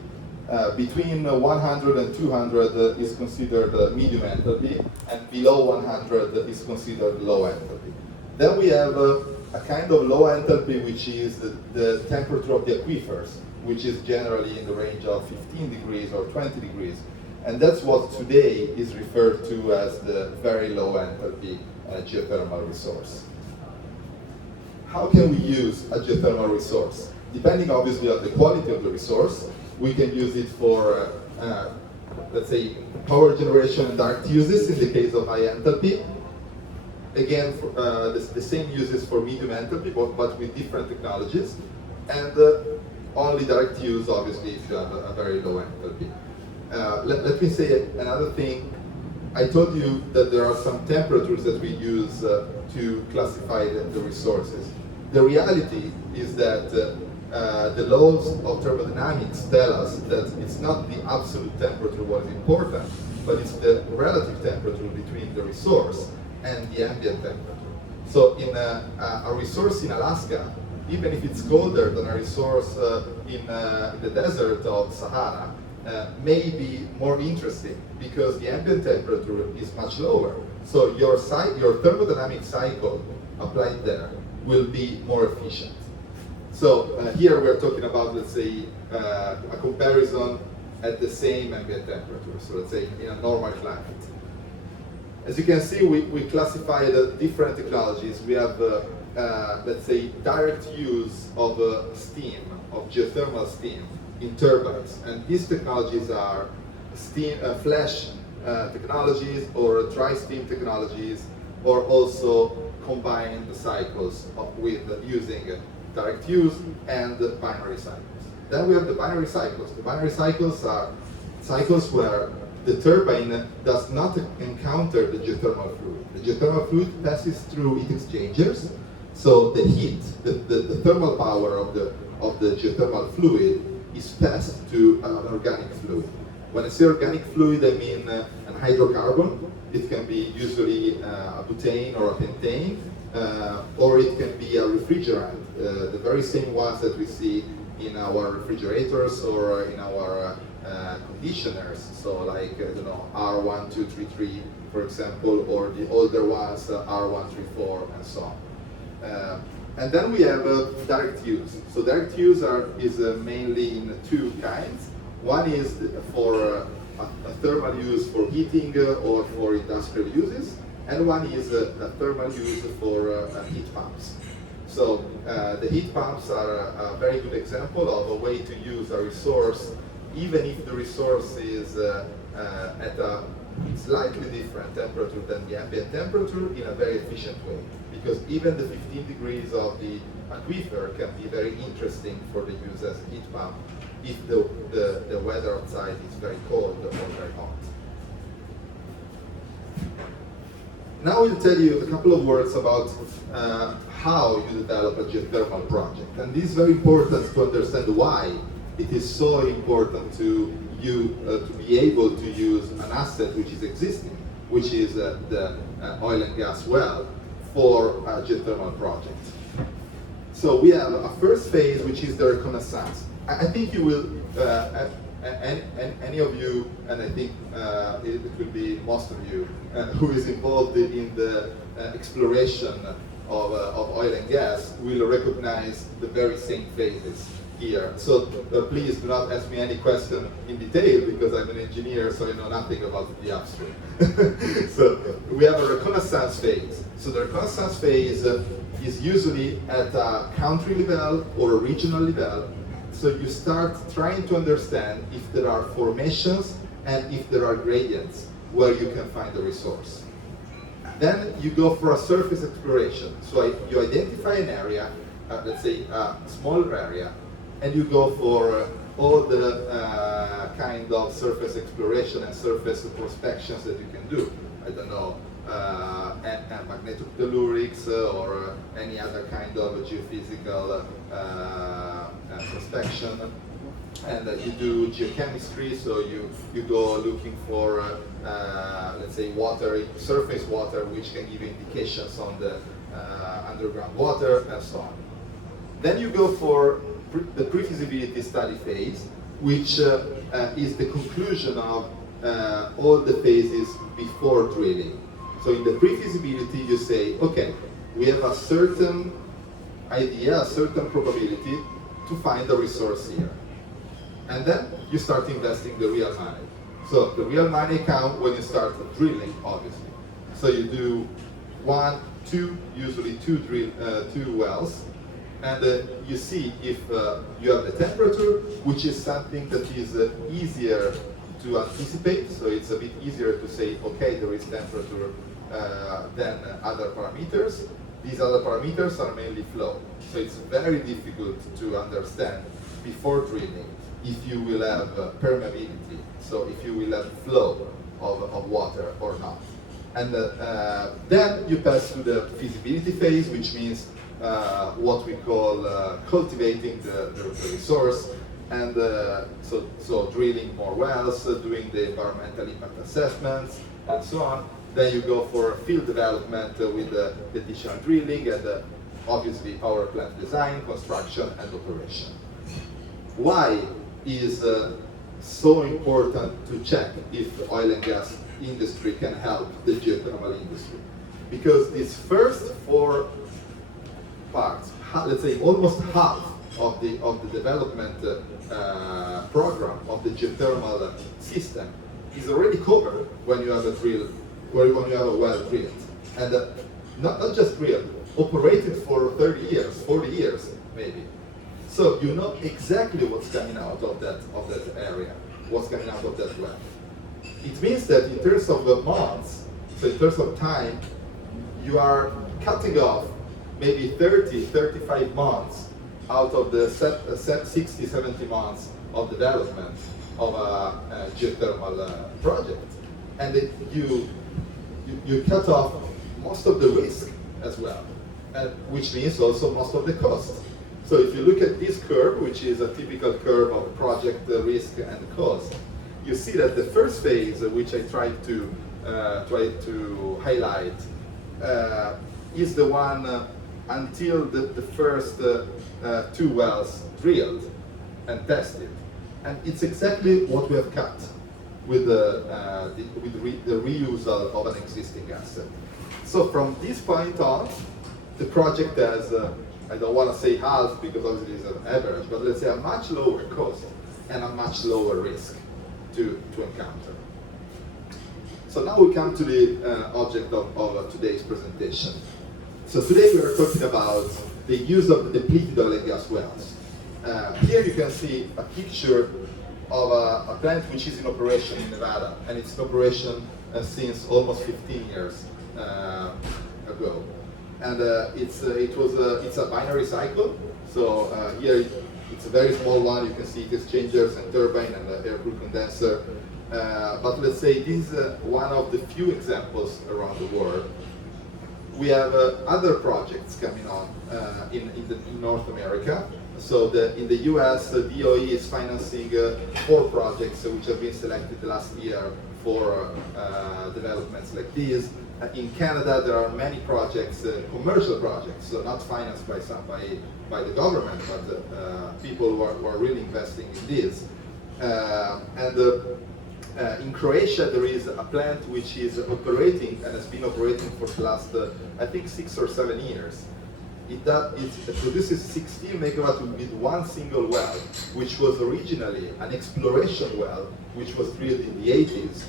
Between 100 and 200 is considered medium enthalpy, and below 100 is considered low enthalpy. Then we have a kind of low enthalpy, which is the temperature of the aquifers, which is generally in the range of 15 degrees or 20 degrees. And that's what today is referred to as the very low enthalpy geothermal resource. How can we use a geothermal resource? Depending obviously on the quality of the resource, we can use it for, let's say, power generation and direct uses in the case of high enthalpy. Again, the same uses for medium enthalpy, but with different technologies. And only direct use, obviously, if you have a very low enthalpy. Let me say another thing. I told you that there are some temperatures that we use to classify the resources. The reality is that the laws of thermodynamics tell us that it's not the absolute temperature what is important, but it's the relative temperature between the resource and the ambient temperature. So in a resource in Alaska, even if it's colder than a resource in the desert of Sahara, may be more interesting because the ambient temperature is much lower. So your thermodynamic cycle applied there will be more efficient. So here we're talking about, let's say, a comparison at the same ambient temperature, so let's say in a normal climate. As you can see, we classified different technologies. We have, let's say, direct use of steam, of geothermal steam in turbines. And these technologies are steam, flash technologies or dry steam technologies, or also combined cycles with using direct use and binary cycles. Then we have the binary cycles. The binary cycles are cycles where the turbine does not encounter the geothermal fluid. The geothermal fluid passes through heat exchangers, so the heat, the thermal power of the geothermal fluid is passed to an organic fluid. When I say organic fluid, I mean an hydrocarbon. It can be usually a butane or a pentane, or it can be a refrigerant, the very same ones that we see in our refrigerators or in our conditioners. So like, I don't know, R1233, for example, or the older ones, R134, and so on. And then we have direct use. So direct use is mainly in two kinds. One is for a thermal use for heating or for industrial uses, and one is a thermal use for heat pumps. So the heat pumps are a very good example of a way to use a resource, even if the resource is at a slightly different temperature than the ambient temperature, in a very efficient way. Because even the 15 degrees of the aquifer can be very interesting for the use as a heat pump if the weather outside is very cold or very hot. Now we'll tell you a couple of words about how you develop a geothermal project. And this is very important to understand why it is so important to you to be able to use an asset which is existing, which is the oil and gas well, for a geothermal project. So we have a first phase, which is the reconnaissance. I think you will, any of you, and I think it will be most of you, who is involved in the exploration of oil and gas will recognize the very same phases here. So please do not ask me any question in detail, because I'm an engineer, so I know nothing about the upstream. So we have a reconnaissance phase. So the reconnaissance phase is usually at a country level or a regional level. So you start trying to understand if there are formations and if there are gradients where you can find a resource. Then you go for a surface exploration. So you identify an area, let's say a smaller area, and you go for all the kind of surface exploration and surface prospections that you can do. I don't know, magnetotellurics or any other kind of geophysical prospection. And you do geochemistry, so you go looking for, let's say, water, surface water, which can give you indications on the underground water, and so on. Then you go for the pre-feasibility study phase, which is the conclusion of all the phases before drilling. So in the pre-feasibility, you say, okay, we have a certain idea, a certain probability to find a resource here. And then you start investing the real money. So the real money comes when you start drilling, obviously. So you do usually two wells, and you see if you have the temperature, which is something that is easier to anticipate. So it's a bit easier to say, okay, there is temperature than other parameters. These other parameters are mainly flow. So it's very difficult to understand before drilling if you will have permeability, so if you will have flow of water or not. And then you pass to the feasibility phase, which means what we call cultivating the resource, and so drilling more wells, doing the environmental impact assessments, and so on. Then you go for field development with the additional drilling and obviously power plant design, construction, and operation. Why is so important to check if the oil and gas industry can help the geothermal industry? Because these first four parts, let's say almost half of the development program of the the geothermal system is already covered when you have a drill, when you have a well drilled. And not just drilled, operated for 30 years, 40 years maybe. So you know exactly what's coming out of that area, what's coming out of that well. It means that in terms of the months, so in terms of time, you are cutting off maybe 30, 35 months out of the 60, 70 months of development of a geothermal project. And you cut off most of the risk as well, which means also most of the cost. So if you look at this curve, which is a typical curve of project risk and cost, you see that the first phase, which I tried to highlight, is the one until the first 2 wells drilled and tested. And it's exactly what we have cut with the reuse of an existing asset. So from this point on, the project has, I don't want to say half because obviously it's an average, but let's say a much lower cost and a much lower risk to encounter. So now we come to the object of today's presentation. So today we are talking about the use of the depleted oil and gas wells. Here you can see a picture of a plant which is in operation in Nevada, and it's in operation since almost 15 years ago. And it's a binary cycle. So here it's a very small one. You can see heat exchangers and turbine and air cool condenser. But let's say this is one of the few examples around the world. We have other projects coming on in North America. So in the US, the DOE is financing 4 projects which have been selected last year for developments like these. In Canada, there are many projects, commercial projects, so not financed by the government, but people who are really investing in this. In Croatia, there is a plant which is operating and has been operating for the last, I think, 6 or 7 years. It produces 16 megawatt with one single well, which was originally an exploration well, which was drilled in the 80s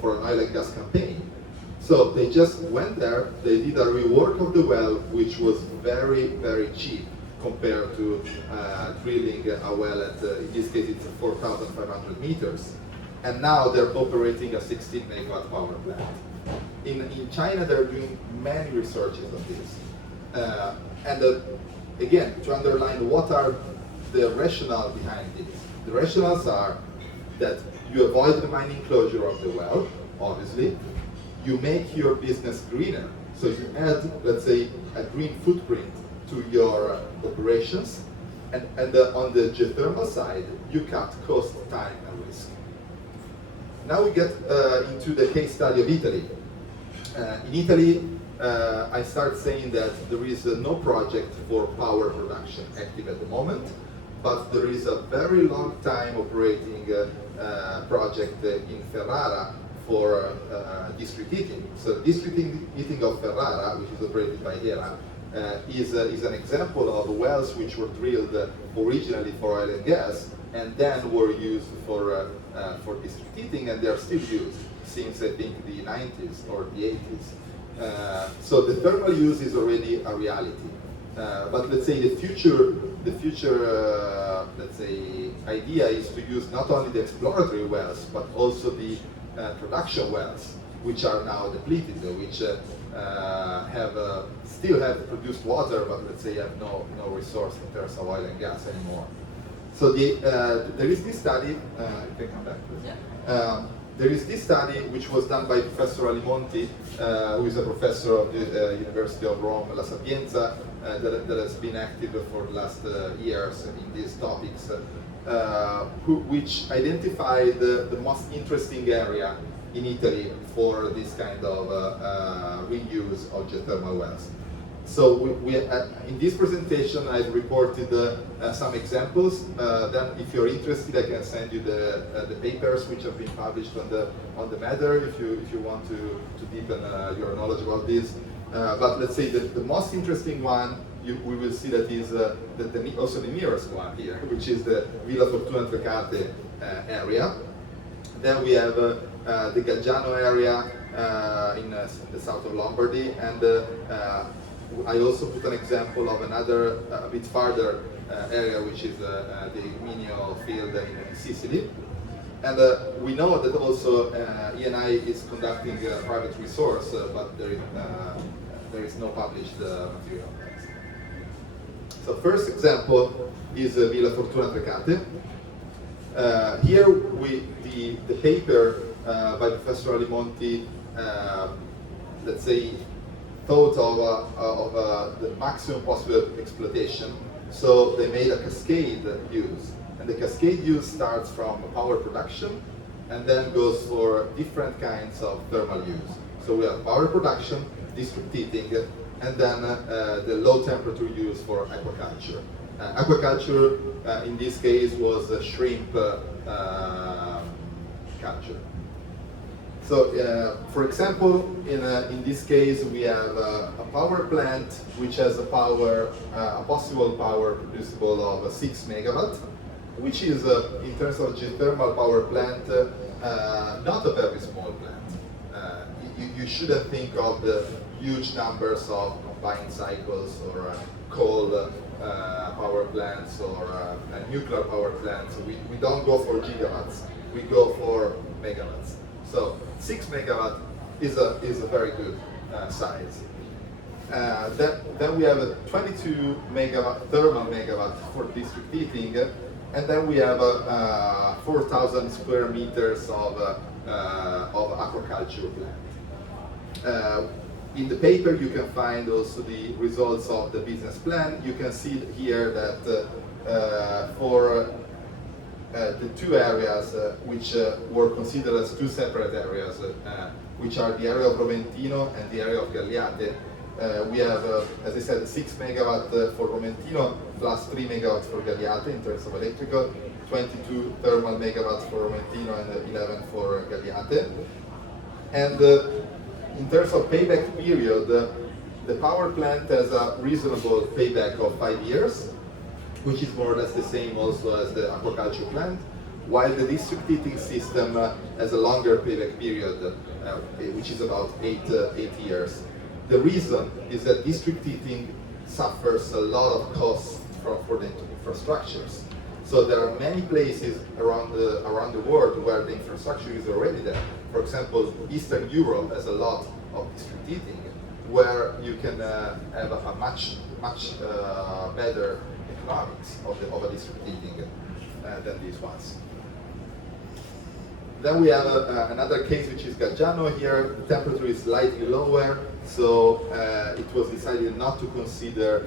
for an oil and gas campaign. So they just went there, they did a rework of the well, which was very, very cheap compared to drilling a well at, in this case, it's 4,500 meters. And now they're operating a 16 megawatt power plant. In China, they're doing many researches on this. Again, to underline what are the rationale behind this. The rationales are that you avoid the mining closure of the well, obviously. You make your business greener. So you add, let's say, a green footprint to your operations. And on the geothermal side, you cut cost, time, and risk. Now we get into the case study of Italy. In Italy, I start saying that there is no project for power production active at the moment, but there is a very long time operating project in Ferrara for district heating. So district heating of Ferrara, which is operated by Hera, is an example of wells which were drilled originally for oil and gas and then were used for district heating, and they are still used since I think the 90s or the 80s. So the thermal use is already a reality. But let's say the future let's say idea is to use not only the exploratory wells but also the production wells, which are now depleted, which still have produced water, but let's say have no resource in terms of oil and gas anymore. So there is this study. You can come back, please. Yeah. There is this study which was done by Professor Alimonti, who is a professor of the University of Rome La Sapienza, that has been active for the last years in these topics, which identified the most interesting area in Italy for this kind of reuse of geothermal wells. So in this presentation, I've reported some examples. Then, if you're interested, I can send you the papers which have been published on the matter if you want to deepen your knowledge about this. But let's say the most interesting one we will see that is also the nearest one here, which is the Villa Fortuna Trecate area. Then we have the Gaggiano area in the south of Lombardy, and I also put an example of another a bit farther area, which is the Minio field in Sicily. And we know that also ENI is conducting private resource, but there is no published material. So first example is Villa Fortuna Trecate. Here the paper by Professor Alimonti, let's say, thought of the maximum possible exploitation. So they made a cascade use. And the cascade use starts from power production and then goes for different kinds of thermal use. So we have power production, district heating, and then the low temperature use for aquaculture. Aquaculture in this case was shrimp culture. So, for example, in this case, we have a power plant which has a possible power producible of 6 megawatt, which is, in terms of geothermal power plant, not a very small plant. You shouldn't think of the huge numbers of combined cycles or coal power plants or nuclear power plants. We don't go for gigawatts, we go for megawatts. So 6 megawatt is a very good size. Then we have a 22 megawatt thermal megawatt for district heating, and then we have 4,000 square meters of aquaculture plant. In the paper you can find also the results of the business plan. You can see here that for the two areas which were considered as two separate areas, which are the area of Roventino and the area of Gagliate. We have, as I said, 6 megawatt for Roventino plus 3 megawatts for Gagliate in terms of electrical, 22 thermal megawatts for Roventino and 11 for Gagliate. And in terms of payback period, the power plant has a reasonable payback of 5 years, which is more or less the same also as the aquaculture plant, while the district heating system has a longer payback period, which is about 8 years. The reason is that district heating suffers a lot of costs for the infrastructures. So there are many places around the world where the infrastructure is already there. For example, Eastern Europe has a lot of district heating, where you can have a much better economics of a district heating than these ones. Then we have another case, which is Gaggiano. Here the temperature is slightly lower, so it was decided not to consider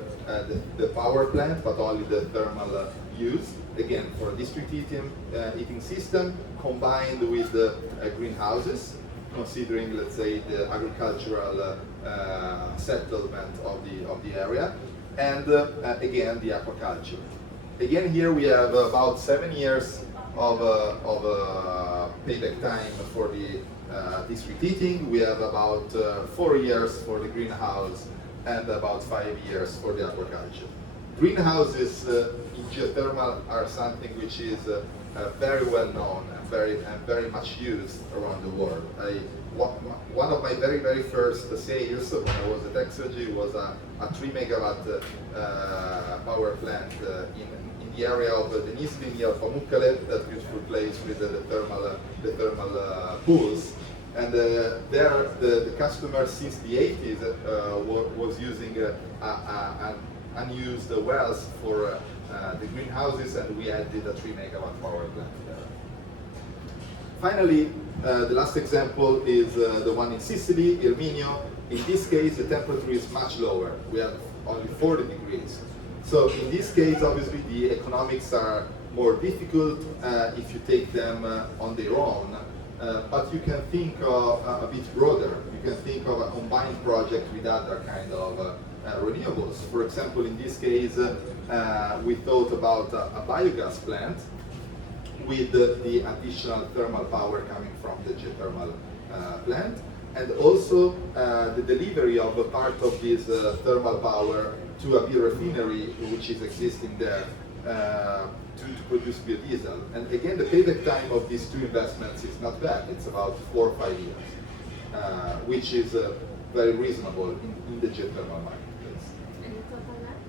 the power plant, but only the thermal use. Again, for a district heating system combined with the greenhouses, considering, let's say, the agricultural settlement of the area, and again the aquaculture. Again, here we have about 7 years of payback time for the district heating. We have about 4 years for the greenhouse and about 5 years for the aquaculture. Greenhouses in geothermal are something which is very well known and very much used around the world. One of my very first sales when I was at Exergy was a 3 megawatt power plant in the area of the Nisli near Pamukkale, that beautiful place with the thermal pools. And there the customer since the 80s was using unused wells for the greenhouses, and we added a 3 megawatt power plant there. Finally, the last example is the one in Sicily, Erminio. In this case, the temperature is much lower. We have only 40 degrees. So in this case, obviously, the economics are more difficult if you take them on their own. But you can think a bit broader. You can think of a combined project with other kind of renewables. For example, in this case, we thought about a biogas plant with the additional thermal power coming from the geothermal plant. and also the delivery of a part of this thermal power to a biorefinery which is existing there to produce biodiesel. And again, the payback time of these two investments is not bad. It's about 4 or 5 years, which is very reasonable in the geothermal marketplace. And the total life?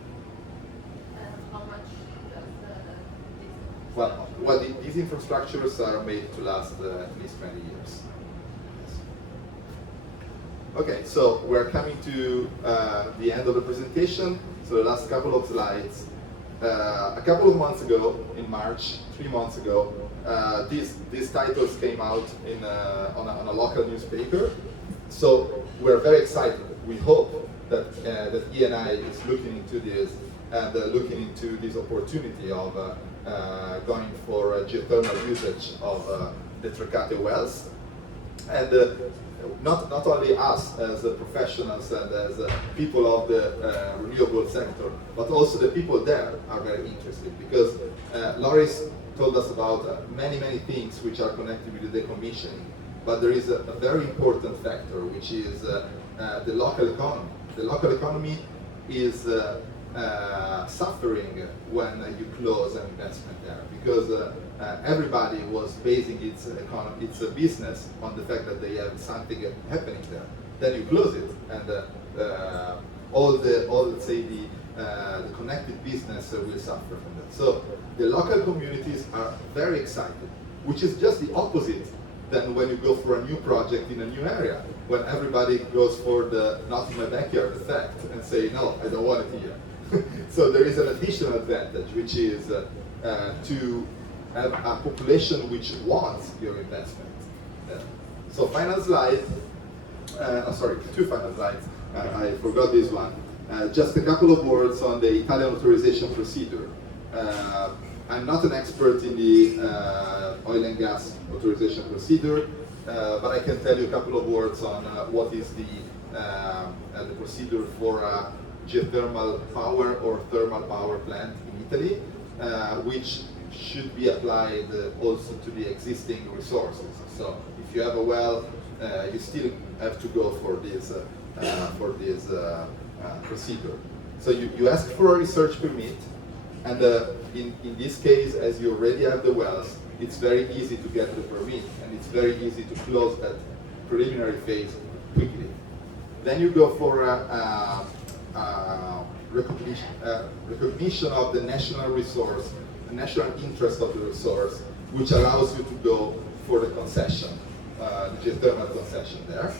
How much does this? Well, these infrastructures are made to last at least 20 years. Okay, so we're coming to the end of the presentation. So the last couple of slides. A couple of months ago, in March, 3 months ago, these titles came out on a local newspaper. So we're very excited. We hope that that ENI is looking into this and looking into this opportunity of going for geothermal usage of the Trecate wells. And not only us as professionals and as people of the renewable sector, but also the people there are very interested, because Loris told us about many things which are connected with the decommissioning, but there is a very important factor, which is the local economy. The local economy is suffering when you close an investment there, because everybody was basing its business on the fact that they have something happening there. Then you close it, and all let's say the connected business will suffer from that. So the local communities are very excited, which is just the opposite than when you go for a new project in a new area, when everybody goes for the not in my backyard effect and say, no, I don't want it here. So there is an additional advantage, which is to have a population which wants your investment. So final slide, sorry, 2 final slides, I forgot this one. Just a couple of words on the Italian authorization procedure. I'm not an expert in the oil and gas authorization procedure, but I can tell you a couple of words on what is the procedure for geothermal power or thermal power plant in Italy, which should be applied also to the existing resources. So if you have a well, you still have to go for this procedure. So you ask for a research permit, and in this case, as you already have the wells, it's very easy to get the permit, and it's very easy to close that preliminary phase quickly. Then you go for recognition of the national resource, the national interest of the resource, which allows you to go for the concession, the geothermal concession there.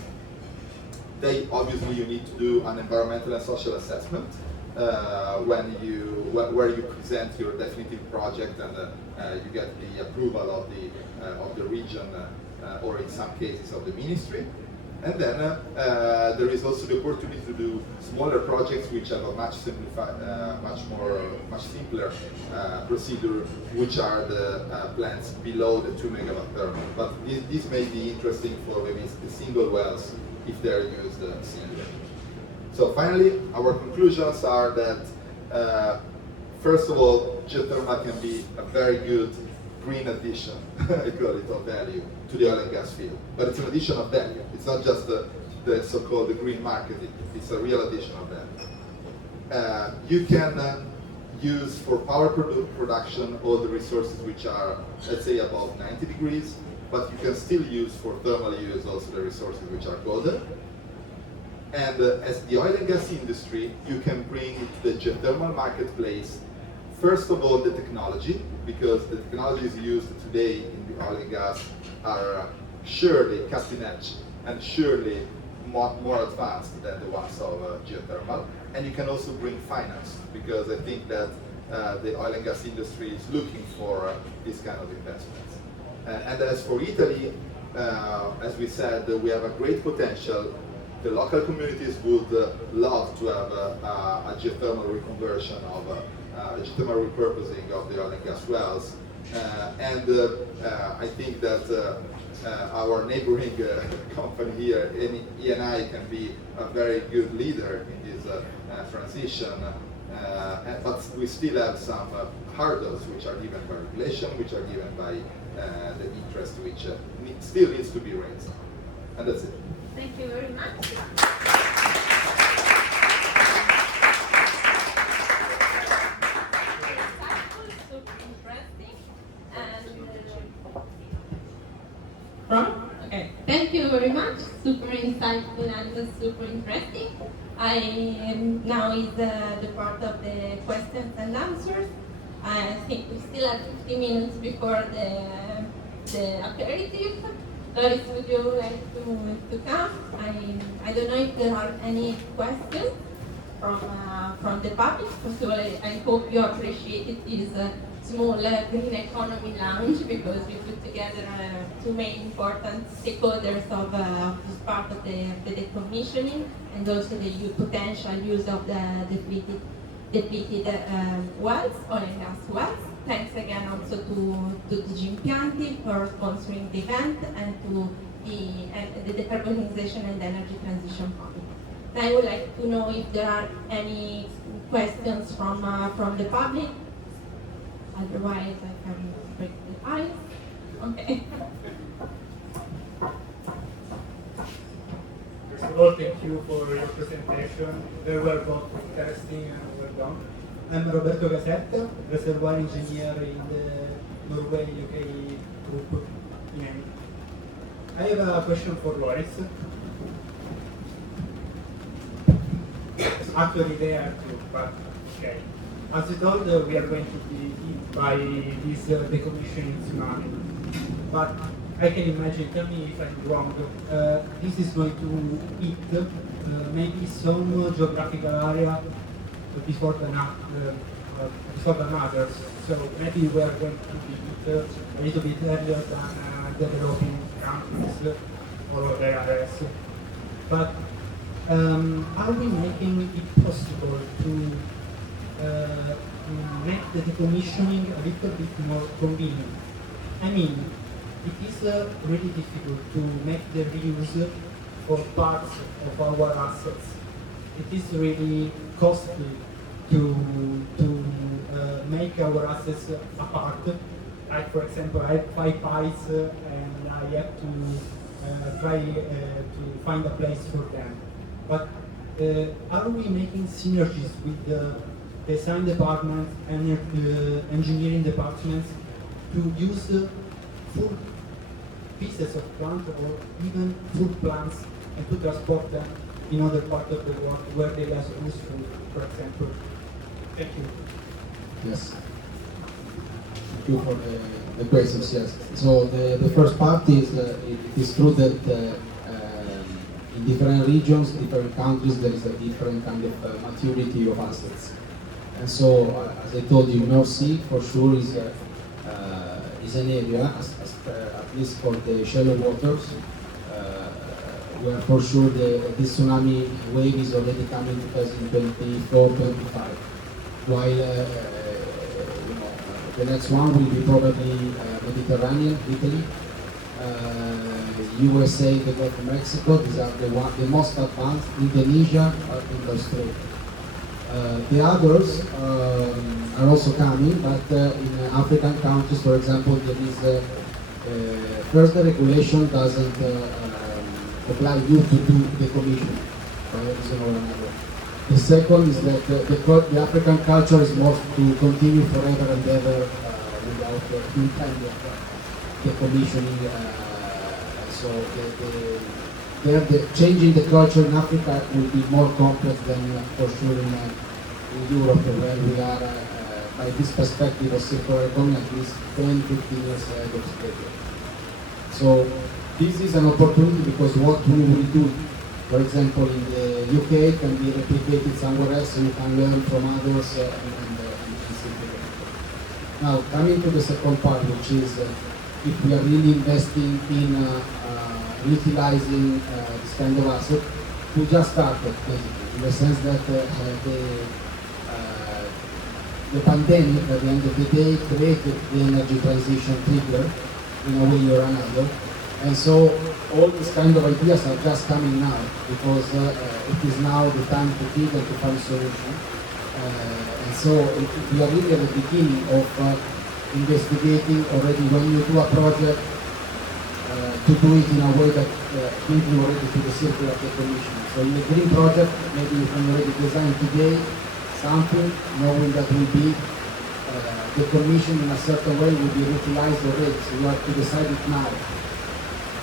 Obviously you need to do an environmental and social assessment where you present your definitive project, and you get the approval of the region or in some cases of the ministry. And then there is also the opportunity to do smaller projects which have a much simpler procedure, which are the plants below the 2 megawatt thermal. But this may be interesting for maybe the single wells if they're used singly. So finally, our conclusions are that first of all, geothermal can be a very good green addition, I call it, of value to the oil and gas field. But it's an addition of value. It's not just the so-called green marketing. It's a real addition of value. You can use for power production all the resources which are, let's say, above 90 degrees, but you can still use for thermal use also the resources which are colder. And as the oil and gas industry, you can bring to the geothermal marketplace, first of all, the technology, because the technologies used today in the oil and gas are surely cutting edge and surely more advanced than the ones of geothermal. And you can also bring finance, because I think that the oil and gas industry is looking for this kind of investments. And as for Italy, as we said, we have a great potential. The local communities would love to have a geothermal reconversion of a geothermal repurposing of the oil and gas wells. And I think that our neighboring company here, ENI, can be a very good leader in this transition. But we still have some hurdles which are given by regulation, which are given by the interest, which still needs to be raised. And that's it. Thank you very much. Insightful, super interesting, and from? Okay. Thank you very much. Super insightful and super interesting. Now is the part of the questions and answers. I think we still have 50 minutes before the aperitif. Doris, would you like to come? I don't know if there are any questions from the public. First of all, I hope you appreciated this small green economy lounge because we put together two main important stakeholders of this part of the decommissioning and also the potential use of the depleted wells, oil and gas wells. Thanks again also to the Impianti for sponsoring the event and to the Decarbonization and Energy Transition Fund. I would like to know if there are any questions from the public. Otherwise, I can break the ice. Okay. First of all, thank you for your presentation. Very well done, interesting and well done. I'm Roberto Gazzetta, reservoir engineer in the Norway UK group in ENI. I have a question for Loris. Actually, they are two, but okay. As you told, we are going to be hit by this decommissioning tsunami. But I can imagine, tell me if I'm wrong, this is going to hit maybe some geographical area before than others. So maybe we are going to be hit a little bit earlier than developing countries or other areas. But are we making it possible to make the decommissioning a little bit more convenient? I mean, it is really difficult to make the reuse for parts of our assets. It is really costly to make our assets apart. Like, for example, I have 5 pies and I have to try to find a place for them. But are we making synergies with the design departments and engineering departments to use full pieces of plant or even full plants and to transport them in other parts of the world where they are useful, for example? Thank you. Yes. Thank you for the questions. Yes. So the first part is it is true that in different regions, different countries, there is a different kind of maturity of assets. And so, as I told you, North Sea for sure is an area, at least for the shallow waters, where for sure this tsunami wave is already coming 2024-25. While the next one will be probably Mediterranean, Italy, USA, the Gulf of Mexico. These are the most advanced. Indonesia, and Australia. The others are also coming, but in African countries, for example, there is first the regulation doesn't apply you to do the commission for a reason or another. The second is that the African culture is more to continue forever and ever without any kind of decommissioning. So changing the culture in Africa will be more complex than for sure in Europe, where we are, by this perspective of circular economy, at least 10-15 years ahead of schedule. So this is an opportunity because what we will do, for example, in the UK can be replicated somewhere else, so you can learn from others and circulate. Now, coming to the second part, which is if we are really investing in utilizing this kind of asset, we just started basically, in the sense that the pandemic at the end of the day created the energy transition trigger in a way or another. And so all these kind of ideas are just coming now because it is now the time to think and to find solution. And so we are really at the beginning of investigating already when you do a project to do it in a way that thinking already to the circular decommissioning. So in a green project, maybe you can already design today something knowing that will be decommissioned in a certain way, will be utilized already. So you have to decide it now.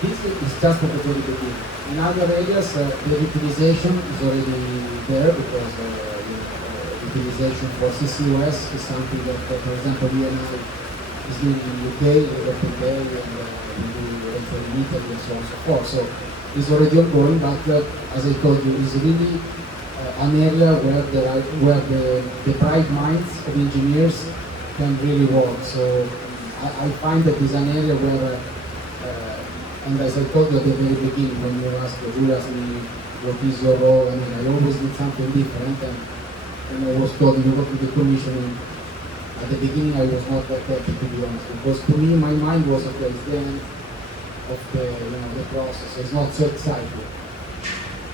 This is just at the very beginning. In other areas, the utilization is already there because utilization for CCUS is something that, for example, ENI is doing in UK, European Day, and in Italy, and so on and so forth. So it's already ongoing, but as I told you, it's really an area where the bright minds of engineers can really work. So I find that it's an area where, and as I told you at the very beginning, when you asked me what is your role, I mean, I always did something different, and I was told you go to the commissioning. At the beginning, I was not that happy, to be honest, because to me, my mind was, okay, it's the end of the process. It's not so exciting.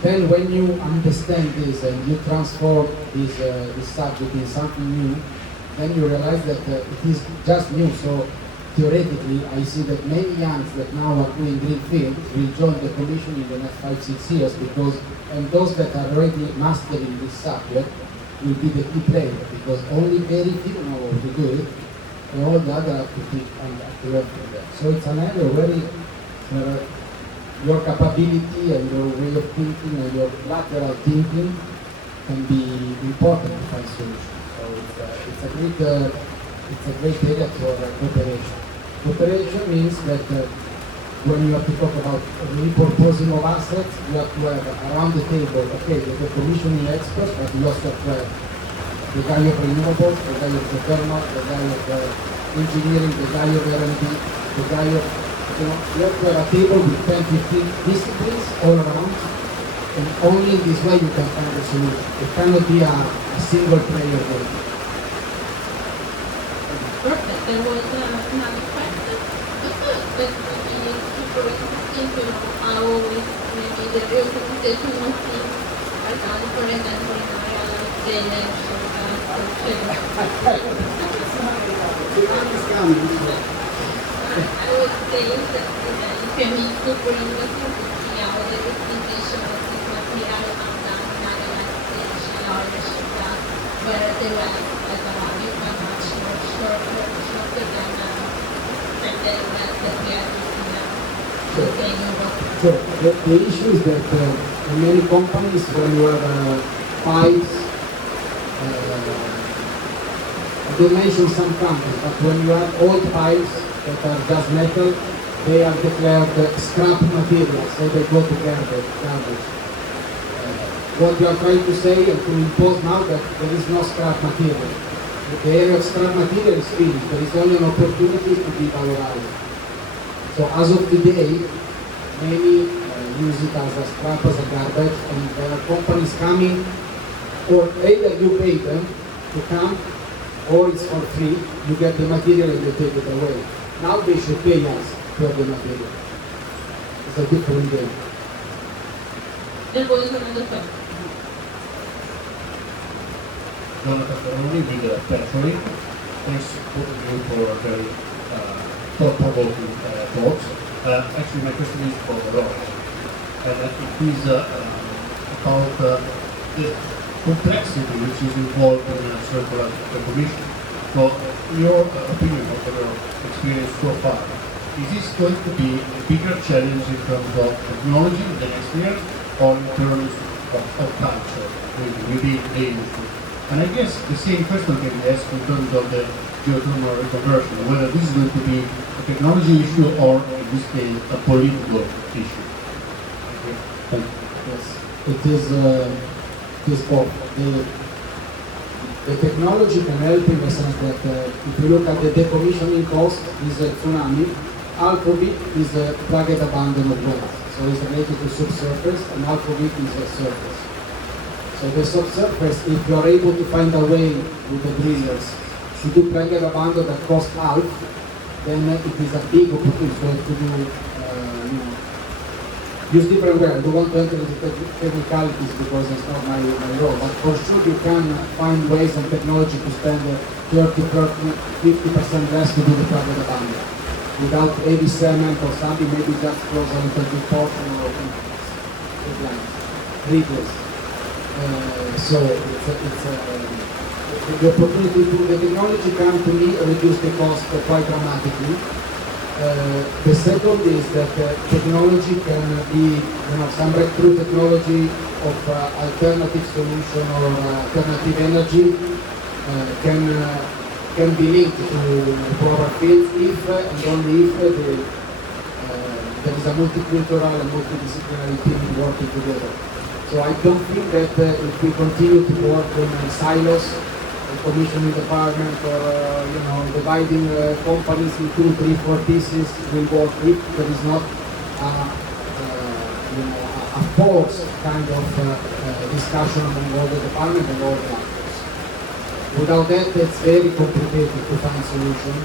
Then when you understand this and you transform this subject in something new, then you realize that it is just new. So theoretically, I see that many youngs that now are doing greenfield will join the commission in the next 5-6 years, because, and those that are already mastering this subject will be the key player, because only very few know how to do it, and all the other have to think and have to learn from that. So it's an area where your capability and your way of thinking and your lateral thinking can be important to find solutions. So it's a great area for cooperation. Cooperation means that when you have to talk about repurposing of assets, you have to have around the table, okay, the commissioning experts, but you also have to have the guy of renewables, the guy of geothermal, the guy of engineering, the guy of R&D, the guy of, you have to have a table with 10-15 disciplines all around, and only in this way you can find a solution. It cannot be a single player game. Perfect. There was another question. But we super interesting to know how maybe the real computation of things are done, for example, in area like drainage or I would say that it can be super interesting to see how the utilization of this material are done in area like drainage or shipyard, where the rest as a habit are much more shorter than the rest that we are using now. So the issue is that in many companies, when you have pipes, I did mention some companies, but when you have old pipes that are just metal, they are declared scrap material, so they go to garbage. What you are trying to say and to impose now that there is no scrap material. The area of scrap material is finished. There is only an opportunity to be valorized. So as of today, many use it as a scrap, as a garbage, and there are companies coming, or either you pay them to come, or it's for free, you get the material and they take it away. Now they should pay us for the material. It's a different game. There was another question. Jonathan Ferroni with Petroli. Thanks to you for a very thought-provoking talks. Actually, my question is for Rob. It is about the complexity which is involved in circular decommission. So, in your opinion, of your experience so far, is this going to be a bigger challenge in terms of technology in the next year, or in terms of culture, maybe the industry? And I guess the same question can be asked in terms of the geothermal reconversion, whether this is going to be a technology issue or, in this case, a political issue. Thank you. Yes, it is both. The technology can help in the sense that if you look at the decommissioning cost, is a tsunami. Half of it is a plugged abandon of wells, so it's related to subsurface, and half of it is a surface. So the subsurface, if you are able to find a way with the drillers to do plugged abandon that costs half, then it is a big opportunity to do, use different ways. I don't want to enter into technicalities because it's not my role, but for sure you can find ways and technology to spend 30, 40, 50% less to do the plugged abandon. without heavy cement or something, maybe just close a little bit portion or replace. So the opportunity to the technology can to me reduce the cost quite dramatically. The second is that technology can be, some breakthrough technology of alternative solution or alternative energy can be linked to our fields if and only if there is a multicultural and multidisciplinary team working together. So I don't think that if we continue to work in silos, commissioning department or dividing companies into 3, 4 pieces will work if there is not a forced kind of discussion among all the departments and all the actors. Without that, it's very complicated to find solution.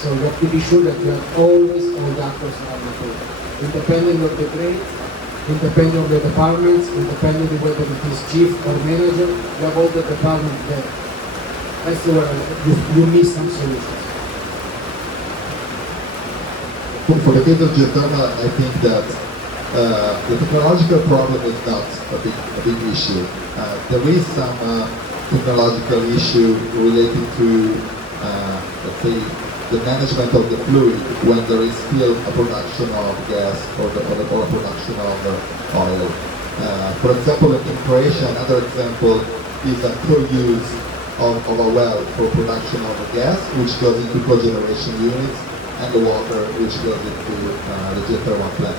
So you have to be sure that you have always all the actors around the table, independent of the grade, independent of the departments, independent of whether it is chief or manager, you have all the departments there. That's where you miss some solutions. For the case of geothermal, I think that the technological problem is not a big issue. There is some technological issue related to, let's say, the management of the fluid when there is still a production of gas or a production of oil. For example, in Croatia, another example is a co-use of a well for production of gas, which goes into cogeneration units, and the water, which goes into the geothermal plant.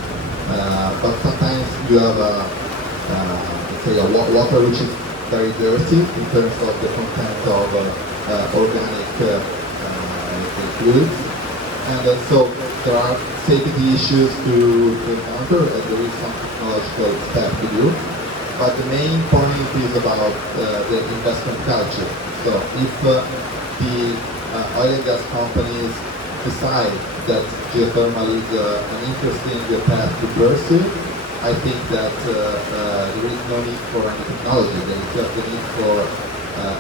But sometimes you have let's say a water which is very dirty in terms of the content of organic fluids, and so there are safety issues to encounter, and there is some technological step to do. But the main point is about the investment culture. So if the oil and gas companies decide that geothermal is an interesting path to pursue, I think that there is no need for any technology. There is just the need for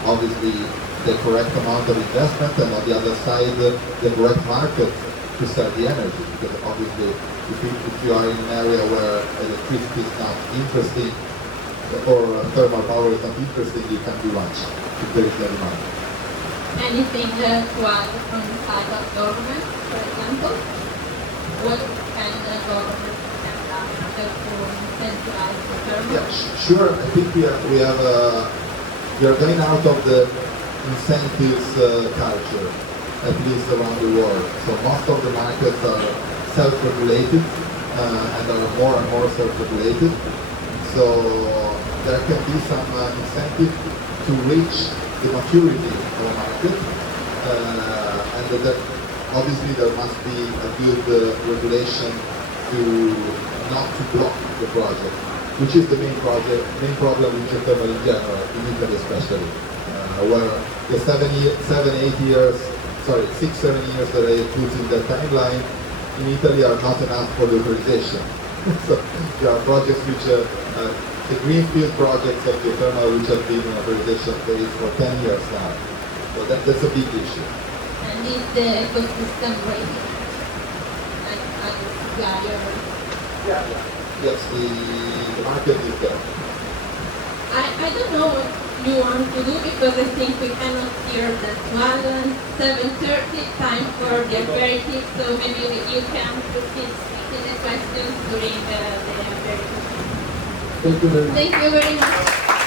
obviously the correct amount of investment, and on the other side the correct market to sell the energy. Because obviously if you are in an area where electricity is not interesting or thermal power is not interesting, you can do much if there is no demand. Anything to add from the side of government, for example? What can the government have done to incentivize the thermal? Yeah, sure. I think we are going out of the incentives culture, at least around the world. So most of the markets are self-regulated and are more and more self-regulated. So there can be some incentive to reach the maturity of a market, and that obviously there must be a good regulation to not to block the project, which is the main problem with geothermal in general, in Italy especially. Where the 7, 8 years, 6, 7 years that I put in the timeline in Italy are not enough for the authorization. So there are projects which, the greenfield projects of geothermal which have been in authorization phase for 10 years now. So that's a big issue. And is the ecosystem ready? Like other suppliers? Yeah. Yes, the market is there. I don't know what you want to do because I think we cannot hear that one 7:30 time for the aperitif, so maybe you can proceed with the questions during the aperitif. Thank you very much. Thank you very much.